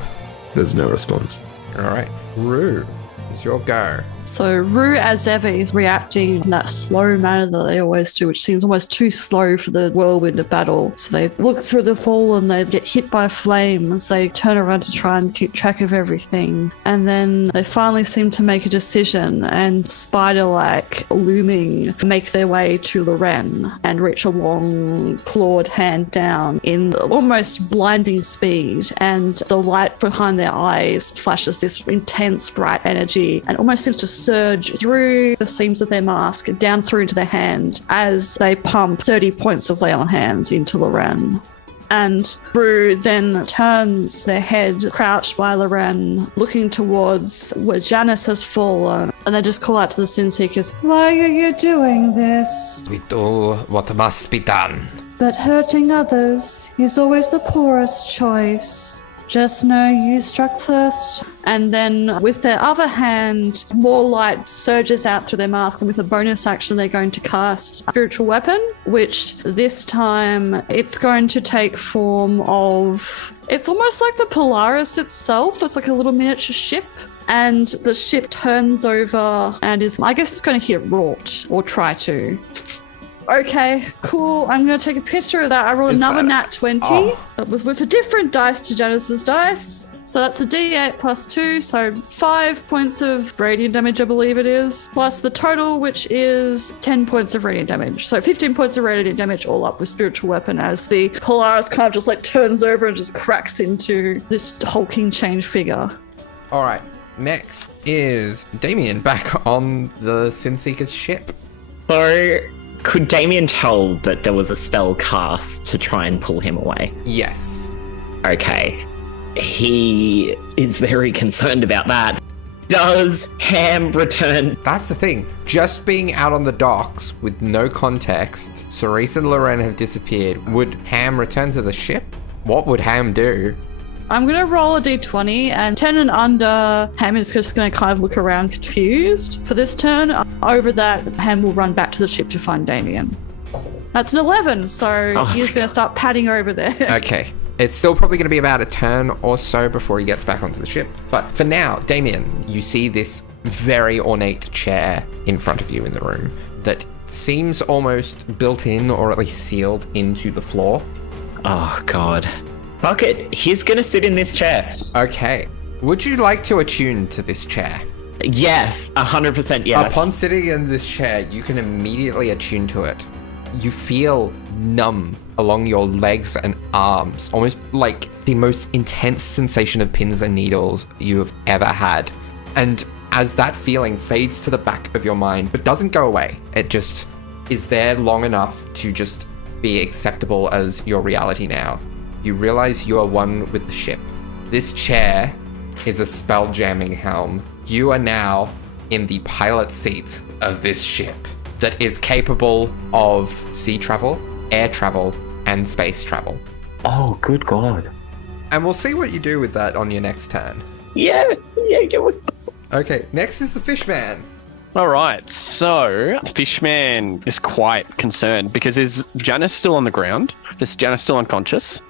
There's no response. Alright. Rue, it's your go. So Rue, as ever, is reacting in that slow manner that they always do, which seems almost too slow for the whirlwind of battle. So they look through the fall and they get hit by flames. They turn around to try and keep track of everything. And then they finally seem to make a decision, and spider-like looming make their way to Loren and reach a long clawed hand down in almost blinding speed. And the light behind their eyes flashes this intense bright energy and almost seems to surge through the seams of their mask down through into their hand as they pump 30 points of lay on hands into Loren. And Rue then turns their head, crouched by Loren, looking towards where Janus has fallen, and they just call out to the Sin Seekers, "Why are you doing this?" We do what must be done. But hurting others is always the poorest choice. Just know you struck first. And then with their other hand, more light surges out through their mask, and with a bonus action they're going to cast Spiritual Weapon, which this time it's going to take form of... It's almost like the Polaris itself. It's like a little miniature ship. And the ship turns over and is... I guess it's going to hit Rort, or try to. Okay, cool. I'm going to take a picture of that. I rolled another nat 20. Oh. That was with a different dice to Janus's dice. So that's a D8 plus 2, so 5 points of radiant damage, I believe it is, plus the total, which is 10 points of radiant damage. So 15 points of radiant damage all up with Spiritual Weapon as the Polaris kind of just like turns over and just cracks into this hulking change figure. All right, next is Damien back on the Sin Seeker's ship. So... could Damien tell that there was a spell cast to try and pull him away? Yes. Okay. He is very concerned about that. Does Ham return? That's the thing. Just being out on the docks with no context, 𝗖𝗔𝗦𝗧 and Loren have disappeared. Would Ham return to the ship? What would Ham do? I'm going to roll a d20, and 10 and under, Ham is just going to kind of look around confused for this turn. Over that, Ham will run back to the ship to find Damien. That's an 11, so he's going to start padding over there. Okay. It's still probably going to be about a turn or so before he gets back onto the ship. But for now, Damien, you see this very ornate chair in front of you in the room that seems almost built in, or at least sealed into the floor. Oh, God. Fuck it. He's going to sit in this chair. Okay. Would you like to attune to this chair? Yes. 100% yes. Upon sitting in this chair, you can immediately attune to it. You feel numb along your legs and arms, almost like the most intense sensation of pins and needles you have ever had. And as that feeling fades to the back of your mind, but doesn't go away, it just is there long enough to just be acceptable as your reality now, you realize you are one with the ship. This chair is a spell jamming helm. You are now in the pilot seat of this ship that is capable of sea travel, air travel, and space travel. Oh, good God. And we'll see what you do with that on your next turn. Yeah. Okay, next is the Fishman. All right, so Fishman is quite concerned because is Janus still on the ground? Is Janus still unconscious?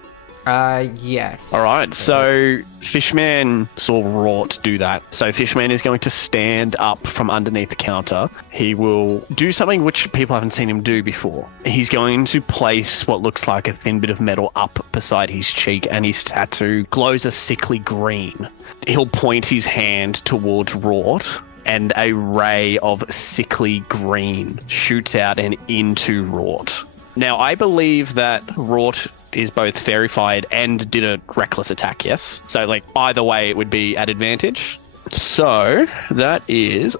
Yes. All right, so Fishman saw Rort do that. So Fishman is going to stand up from underneath the counter. He will do something which people haven't seen him do before. He's going to place what looks like a thin bit of metal up beside his cheek, and his tattoo glows a sickly green. He'll point his hand towards Rort, and a ray of sickly green shoots out and into Rort. Now, I believe that Rort is both fairified and did a reckless attack, yes? So, like, either way, it would be at advantage. So, that is...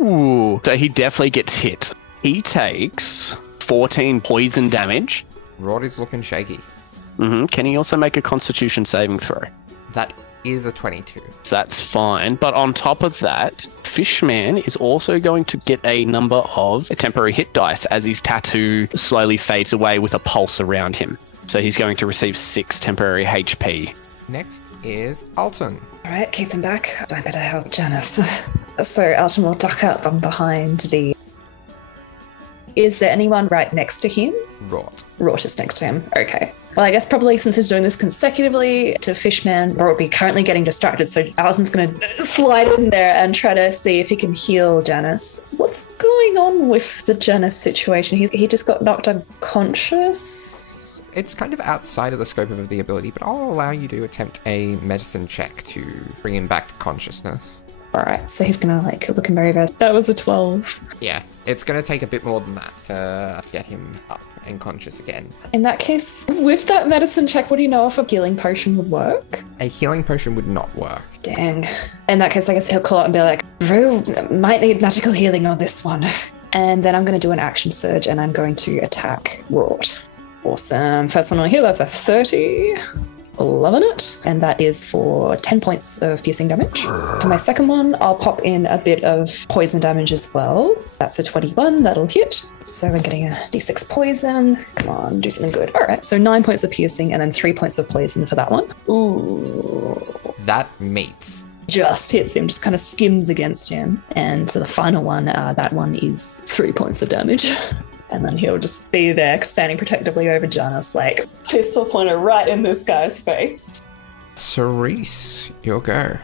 Ooh. So he definitely gets hit. He takes 14 poison damage. Rort is looking shaky. Can he also make a constitution saving throw? That is a 22. That's fine. But on top of that, Fishman is also going to get a number of temporary hit dice as his tattoo slowly fades away with a pulse around him. So he's going to receive 6 temporary HP. Next is Alton. All right, keep them back. I better help Janus. So Alton will duck up from behind the... Is there anyone right next to him? Rort. Rort is next to him. Okay. Well, I guess probably since he's doing this consecutively to Fishman, Rort will be currently getting distracted, so Alton's going to slide in there and try to see if he can heal Janus. What's going on with the Janus situation? He just got knocked unconscious? It's kind of outside of the scope of the ability, but I'll allow you to attempt a medicine check to bring him back to consciousness. Alright, so he's gonna look embarrassed. That was a 12. Yeah, it's gonna take a bit more than that to get him up and conscious again. In that case, with that medicine check, what do you know if a healing potion would work? A healing potion would not work. Dang. In that case, I guess he'll call out and be like, Rue, might need magical healing on this one. And then I'm gonna do an action surge and I'm going to attack Rort. Awesome. First one on here, that's a 30. Loving it. And that is for 10 points of piercing damage. For my second one, I'll pop in a bit of poison damage as well. That's a 21. That'll hit. So I'm getting a d6 poison. Come on, do something good. All right. So 9 points of piercing and then 3 points of poison for that one. Ooh. That meets. Just hits him, just kind of skims against him. And so the final one, that one is 3 points of damage. And then he'll just be there standing protectively over Janus, like pistol pointer right in this guy's face. Cerise, your go.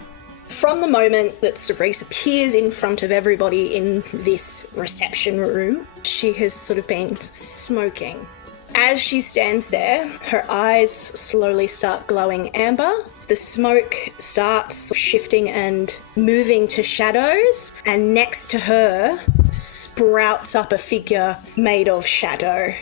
From the moment that Cerise appears in front of everybody in this reception room, she has sort of been smoking. As she stands there, her eyes slowly start glowing amber. The smoke starts shifting and moving to shadows, and next to her sprouts up a figure made of shadow.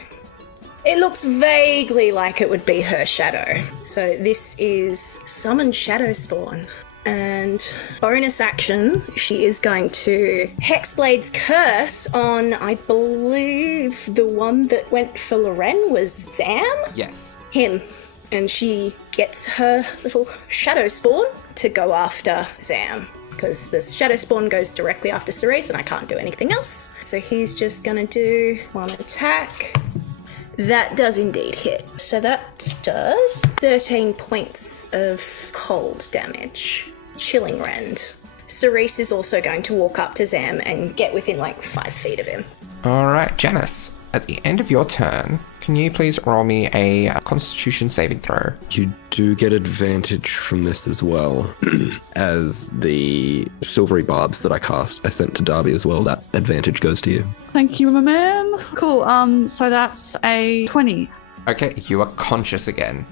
It looks vaguely like it would be her shadow. So this is Summon Shadow Spawn. And bonus action, she is going to Hexblade's Curse on, I believe, the one that went for Loren was Zam? Yes. Him. And she gets her little shadow spawn to go after Zam, because the shadow spawn goes directly after Cerise and I can't do anything else. So he's just gonna do one attack. That does indeed hit. So that does 13 points of cold damage. Chilling rend. Cerise is also going to walk up to Zam and get within like 5 feet of him. Alright, Janus, at the end of your turn, can you please roll me a Constitution saving throw? You do get advantage from this as well, as the silvery barbs that I cast, I sent to Darby as well. That advantage goes to you. Thank you, my man. Cool. So that's a 20. Okay, you are conscious again.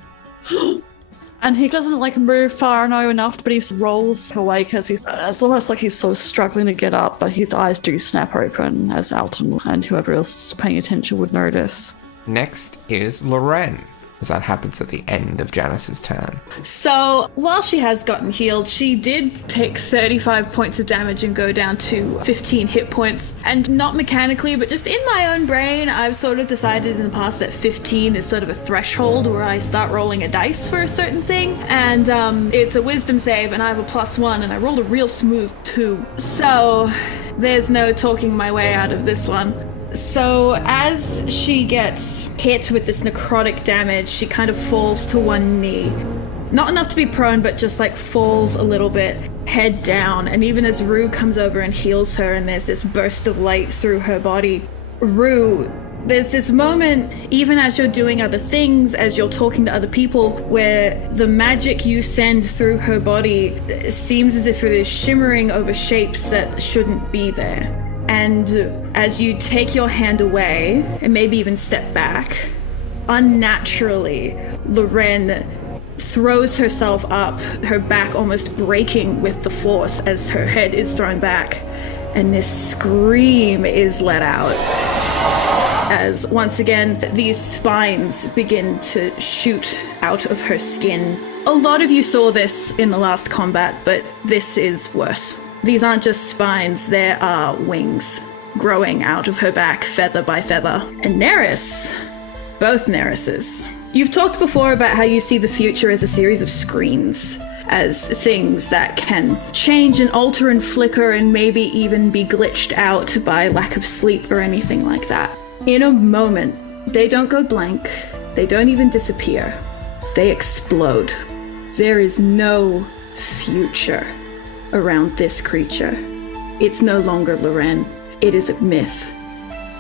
And he doesn't like move far enough, but he rolls away because it's almost like he's sort of struggling to get up, but his eyes do snap open, as Alton and whoever else is paying attention would notice. Next is Loren, as that happens at the end of Janus's turn. So, while she has gotten healed, she did take 35 points of damage and go down to 15 hit points. And not mechanically, but just in my own brain, I've sort of decided in the past that 15 is sort of a threshold where I start rolling a dice for a certain thing. And it's a wisdom save, and I have a +1, and I rolled a real smooth 2. So, there's no talking my way out of this one. So as she gets hit with this necrotic damage, she kind of falls to one knee. Not enough to be prone, but just like falls a little bit, head down. And even as Rue comes over and heals her, and there's this burst of light through her body, Rue, there's this moment, even as you're doing other things, as you're talking to other people, where the magic you send through her body seems as if it is shimmering over shapes that shouldn't be there. And as you take your hand away, and maybe even step back, unnaturally, Loren throws herself up, her back almost breaking with the force as her head is thrown back, and this scream is let out. As once again, these spines begin to shoot out of her skin. A lot of you saw this in the last combat, but this is worse. These aren't just spines, there are wings growing out of her back, feather by feather. And Neris, both Nerises. You've talked before about how you see the future as a series of screens, as things that can change and alter and flicker and maybe even be glitched out by lack of sleep or anything like that. In a moment, they don't go blank, they don't even disappear, they explode. There is no future around this creature. It's no longer Loren. It is a myth.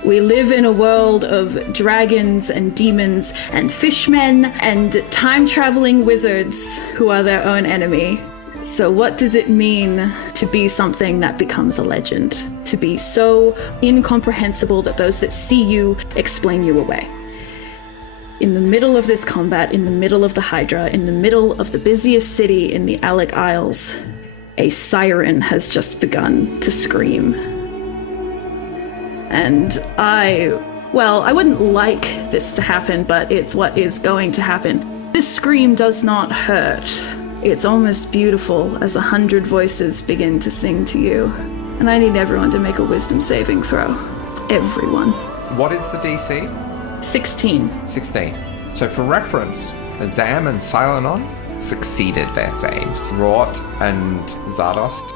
We live in a world of dragons and demons and fishmen and time-traveling wizards who are their own enemy. So what does it mean to be something that becomes a legend? To be so incomprehensible that those that see you explain you away. In the middle of this combat, in the middle of the Hydra, in the middle of the busiest city in the Alec Isles, a siren has just begun to scream. And I wouldn't like this to happen, but it's what is going to happen. This scream does not hurt. It's almost beautiful as 100 voices begin to sing to you. And I need everyone to make a wisdom saving throw. Everyone. What is the DC? 16. 16. So for reference, Azam and Silenon succeeded their saves. Rort and Zardost.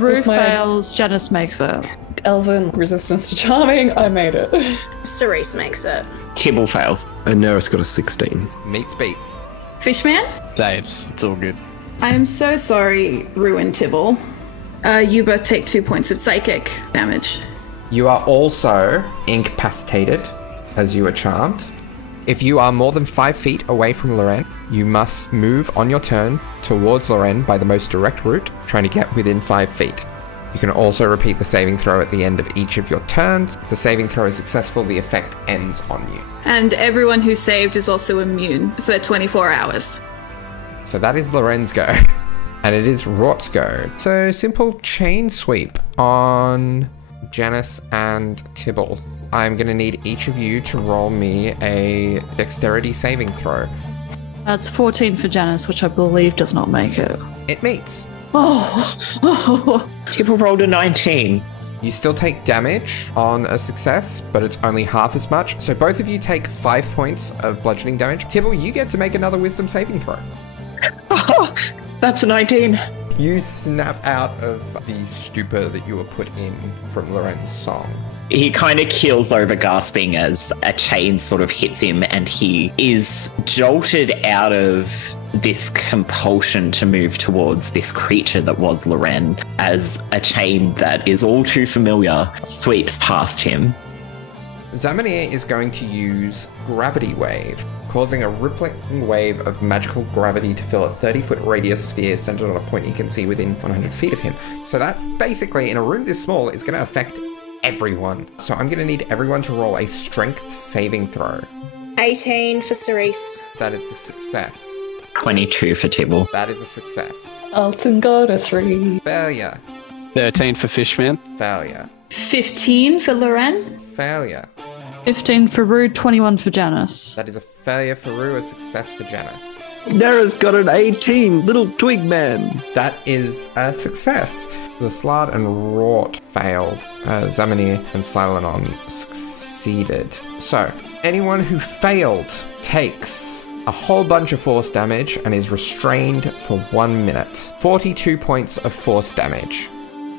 Rue fails, Janus makes it. Elven resistance to charming, I made it. Cerise makes it. Tibble fails. And Neris got a 16. Meets beats. Fishman? Saves. It's all good. I am so sorry, Rue and Tibble. You both take 2 points of psychic damage. You are also incapacitated, as you are charmed. If you are more than 5 feet away from Loren, you must move on your turn towards Loren by the most direct route, trying to get within 5 feet. You can also repeat the saving throw at the end of each of your turns. If the saving throw is successful, the effect ends on you. And everyone who saved is also immune for 24 hours. So that is Loren's go. And it is Rort's go. So simple chain sweep on Janus and Tibble. I'm going to need each of you to roll me a dexterity saving throw. That's 14 for Janus, which I believe does not make it. It meets. Tibble rolled a 19. You still take damage on a success, but it's only half as much. So both of you take 5 points of bludgeoning damage. Tibble, you get to make another wisdom saving throw. That's a 19. You snap out of the stupor that you were put in from Loren's song. He kind of keels over gasping as a chain sort of hits him, and he is jolted out of this compulsion to move towards this creature that was Loren as a chain that is all too familiar sweeps past him. Zamanier is going to use Gravity Wave, causing a rippling wave of magical gravity to fill a 30-foot radius sphere centered on a point he can see within 100 feet of him. So that's basically, in a room this small, it's going to affect everyone. So I'm going to need everyone to roll a strength saving throw. 18 for Cerise. That is a success. 22 for Tibble. That is a success. Alton got a 3. Failure. 13 for Fishman. Failure. 15 for Loren. Failure. 15 for Rue, 21 for Janus. That is a failure for Rue, a success for Janus. Nera's got an 18, little twig man. That is a success. The Slard and Rort failed. Zamini and Silenon succeeded. So, anyone who failed takes a whole bunch of force damage and is restrained for 1 minute. 42 points of force damage.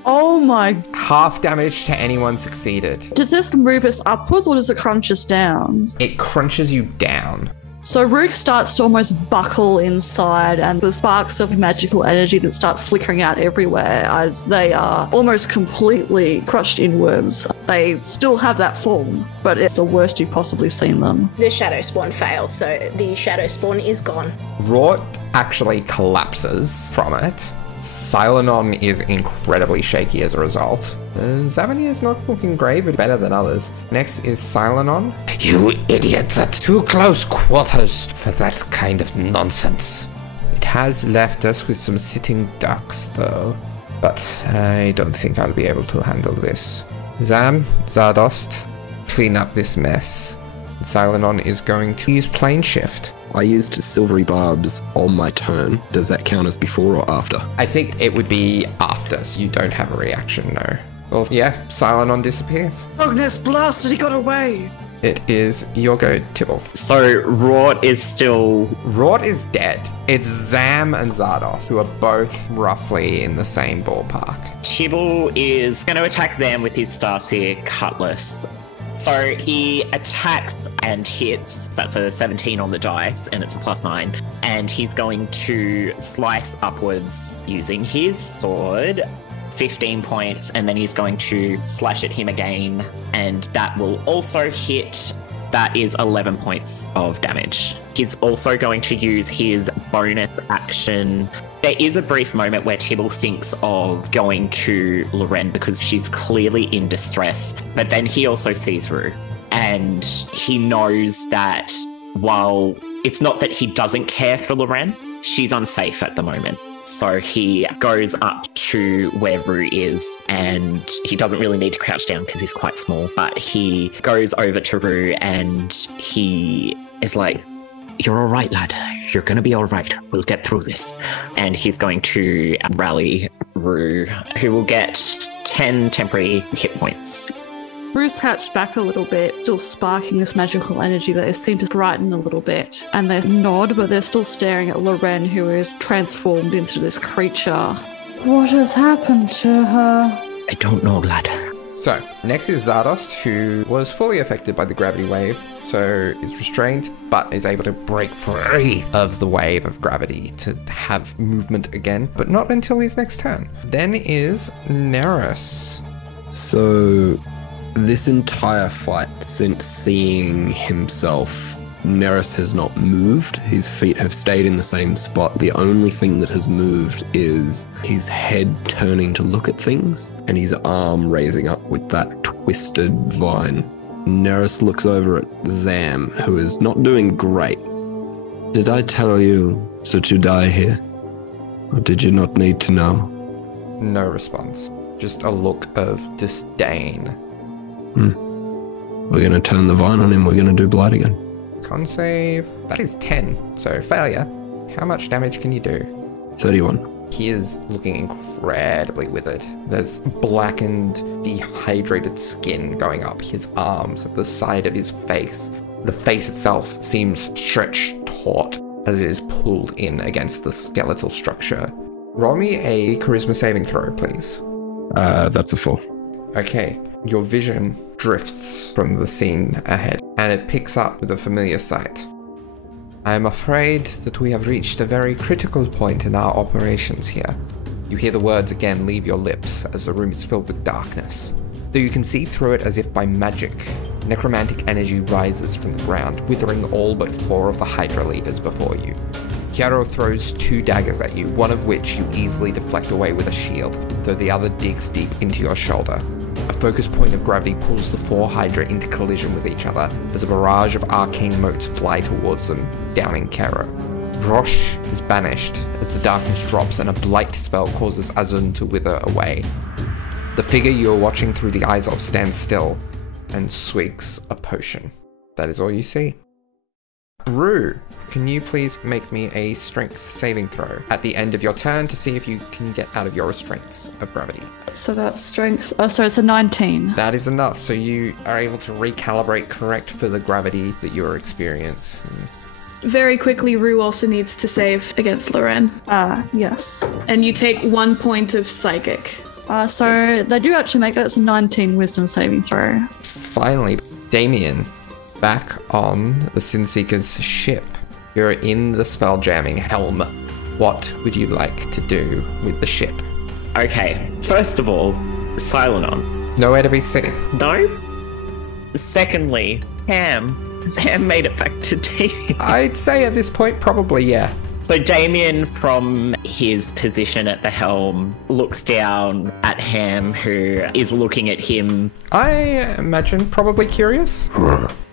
Oh my. Half damage to anyone succeeded. Does this move us upwards or does it crunch us down? It crunches you down. So Rook starts to almost buckle inside, and the sparks of magical energy that start flickering out everywhere as they are almost completely crushed inwards. They still have that form, but it's the worst you've possibly seen them. The Shadow Spawn failed, so the Shadow Spawn is gone. Rort actually collapses from it. Silenon is incredibly shaky as a result. Zamini is not looking great, but better than others. Next is Silenon. You idiot, that's too close quarters for that kind of nonsense. It has left us with some sitting ducks, though. But I don't think I'll be able to handle this. 𝗖𝗔𝗦𝗧, clean up this mess. Silenon is going to use Plane Shift. I used silvery barbs on my turn. Does that count as before or after? I think it would be after, so you don't have a reaction, no. Well, yeah, Silenon disappears. Ognes blasted, he got away! It is your go, Tibble. So Rort is still... Rort is dead. It's Zam and 𝗖𝗔𝗦𝗧, who are both roughly in the same ballpark. Tibble is going to attack Zam with his Starseer Cutlass. So he attacks and hits. That's a 17 on the dice, and it's a +9. And he's going to slice upwards using his sword. 15 points, and then he's going to slash at him again, and that will also hit. That is 11 points of damage. He's also going to use his bonus action. There is a brief moment where Tibble thinks of going to Loren because she's clearly in distress, but then he also sees Rue, and he knows that while it's not that he doesn't care for Loren, she's unsafe at the moment. So he goes up to where Rue is, and he doesn't really need to crouch down because he's quite small, but he goes over to Rue and he is like, "You're all right, lad. You're going to be all right. We'll get through this." And he's going to rally Rue, who will get 10 temporary hit points. Bruce hatched back a little bit, still sparking this magical energy that has seemed to brighten a little bit. And they nod, but they're still staring at Loren, who is transformed into this creature. What has happened to her? I don't know, lad. So, next is 𝗖𝗔𝗦𝗧, who was fully affected by the gravity wave, so is restrained, but is able to break free of the wave of gravity to have movement again, but not until his next turn. Then is Nerys. So, this entire fight, since seeing himself, Nerys has not moved. His feet have stayed in the same spot. The only thing that has moved is his head turning to look at things and his arm raising up with that twisted vine. Nerys looks over at Zam, who is not doing great. Did I tell you that you die here? Or did you not need to know? No response. Just a look of disdain. We're going to turn the vine on him. We're going to do blight again. Con save. That is 10, so failure. How much damage can you do? 31. He is looking incredibly withered. There's blackened, dehydrated skin going up his arms, at the side of his face. The face itself seems stretched taut as it is pulled in against the skeletal structure. Roll me a charisma saving throw, please. That's a 4. Okay, your vision drifts from the scene ahead, and it picks up with a familiar sight. I am afraid that we have reached a very critical point in our operations here. You hear the words again leave your lips as the room is filled with darkness. Though you can see through it as if by magic, necromantic energy rises from the ground, withering all but 4 of the Hydra leaders before you. Chiaro throws 2 daggers at you, one of which you easily deflect away with a shield, though the other digs deep into your shoulder. A focus point of gravity pulls the 4 Hydra into collision with each other as a barrage of arcane motes fly towards them, downing Chiaro. Rosh is banished as the darkness drops and a blight spell causes Azun to wither away. The figure you are watching through the eyes of stands still, and swigs a potion. That is all you see. Rue, can you please make me a strength saving throw at the end of your turn to see if you can get out of your restraints of gravity? So that's strength. Oh, so it's a 19. That is enough, so you are able to recalibrate correct for the gravity that you're experiencing. Very quickly, Rue also needs to save against Loren. Yes. And you take 1 point of psychic. So they do actually make that. It's a 19 wisdom saving throw. Finally, Damien, back on the Sinseeker's ship. You're in the spell jamming helm. What would you like to do with the ship? Okay, first of all, Silenon. Nowhere to be seen. No? Secondly, Ham. Has Ham made it back to Damien? I'd say at this point, probably, yeah. So Damien, from his position at the helm, looks down at Ham, who is looking at him. I imagine probably curious.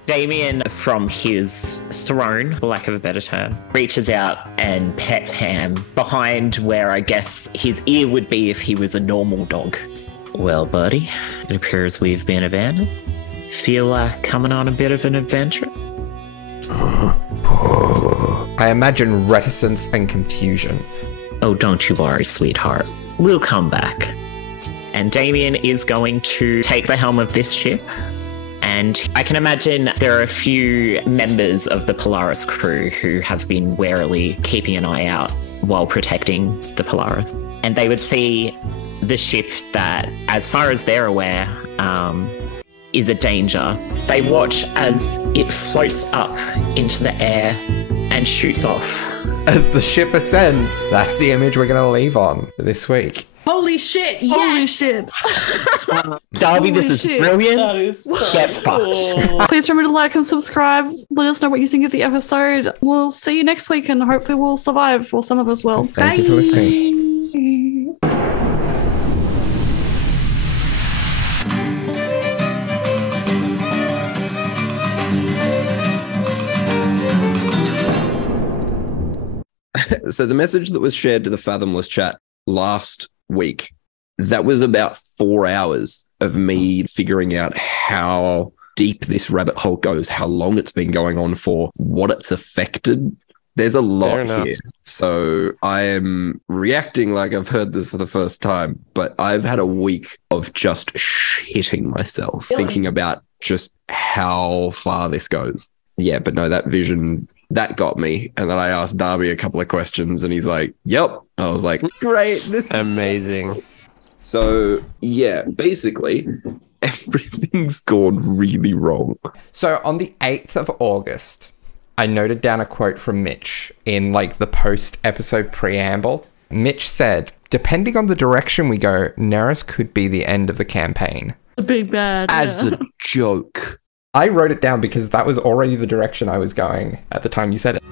Damien, from his throne, for lack of a better term, reaches out and pets Ham behind where I guess his ear would be if he was a normal dog. Well, buddy, it appears we've been abandoned. Feel like coming on a bit of an adventure? I imagine reticence and confusion. Oh, don't you worry, sweetheart. We'll come back. And Damien is going to take the helm of this ship. And I can imagine there are a few members of the Polaris crew who have been warily keeping an eye out while protecting the Polaris. And they would see the ship that, as far as they're aware, is a danger. They watch as it floats up into the air and shoots off. As the ship ascends, that's the image we're going to leave on this week. Holy shit, yes! Holy shit. Darby, this is shit. brilliant. That is so Get fucked. cool. Please remember to like and subscribe. Let us know what you think of the episode. We'll see you next week and hopefully we'll survive, or some of us will. Thank you for listening. So the message that was shared to the Fathomless chat last week, that was about 4 hours of me figuring out how deep this rabbit hole goes, how long it's been going on for, what it's affected. There's a lot here. So I am reacting like I've heard this for the first time, but I've had a week of just shitting myself thinking about just how far this goes. Yeah, but no, that vision, that got me. And then I asked Darby a couple of questions and he's like, yep. I was like, great. This is Amazing. So yeah, basically everything's gone really wrong. So on the 8th of August, I noted down a quote from Mitch in like the post-episode preamble. Mitch said, depending on the direction we go, 𝗖𝗓s could be the end of the campaign. The big bad. As a joke. I wrote it down because that was already the direction I was going at the time you said it.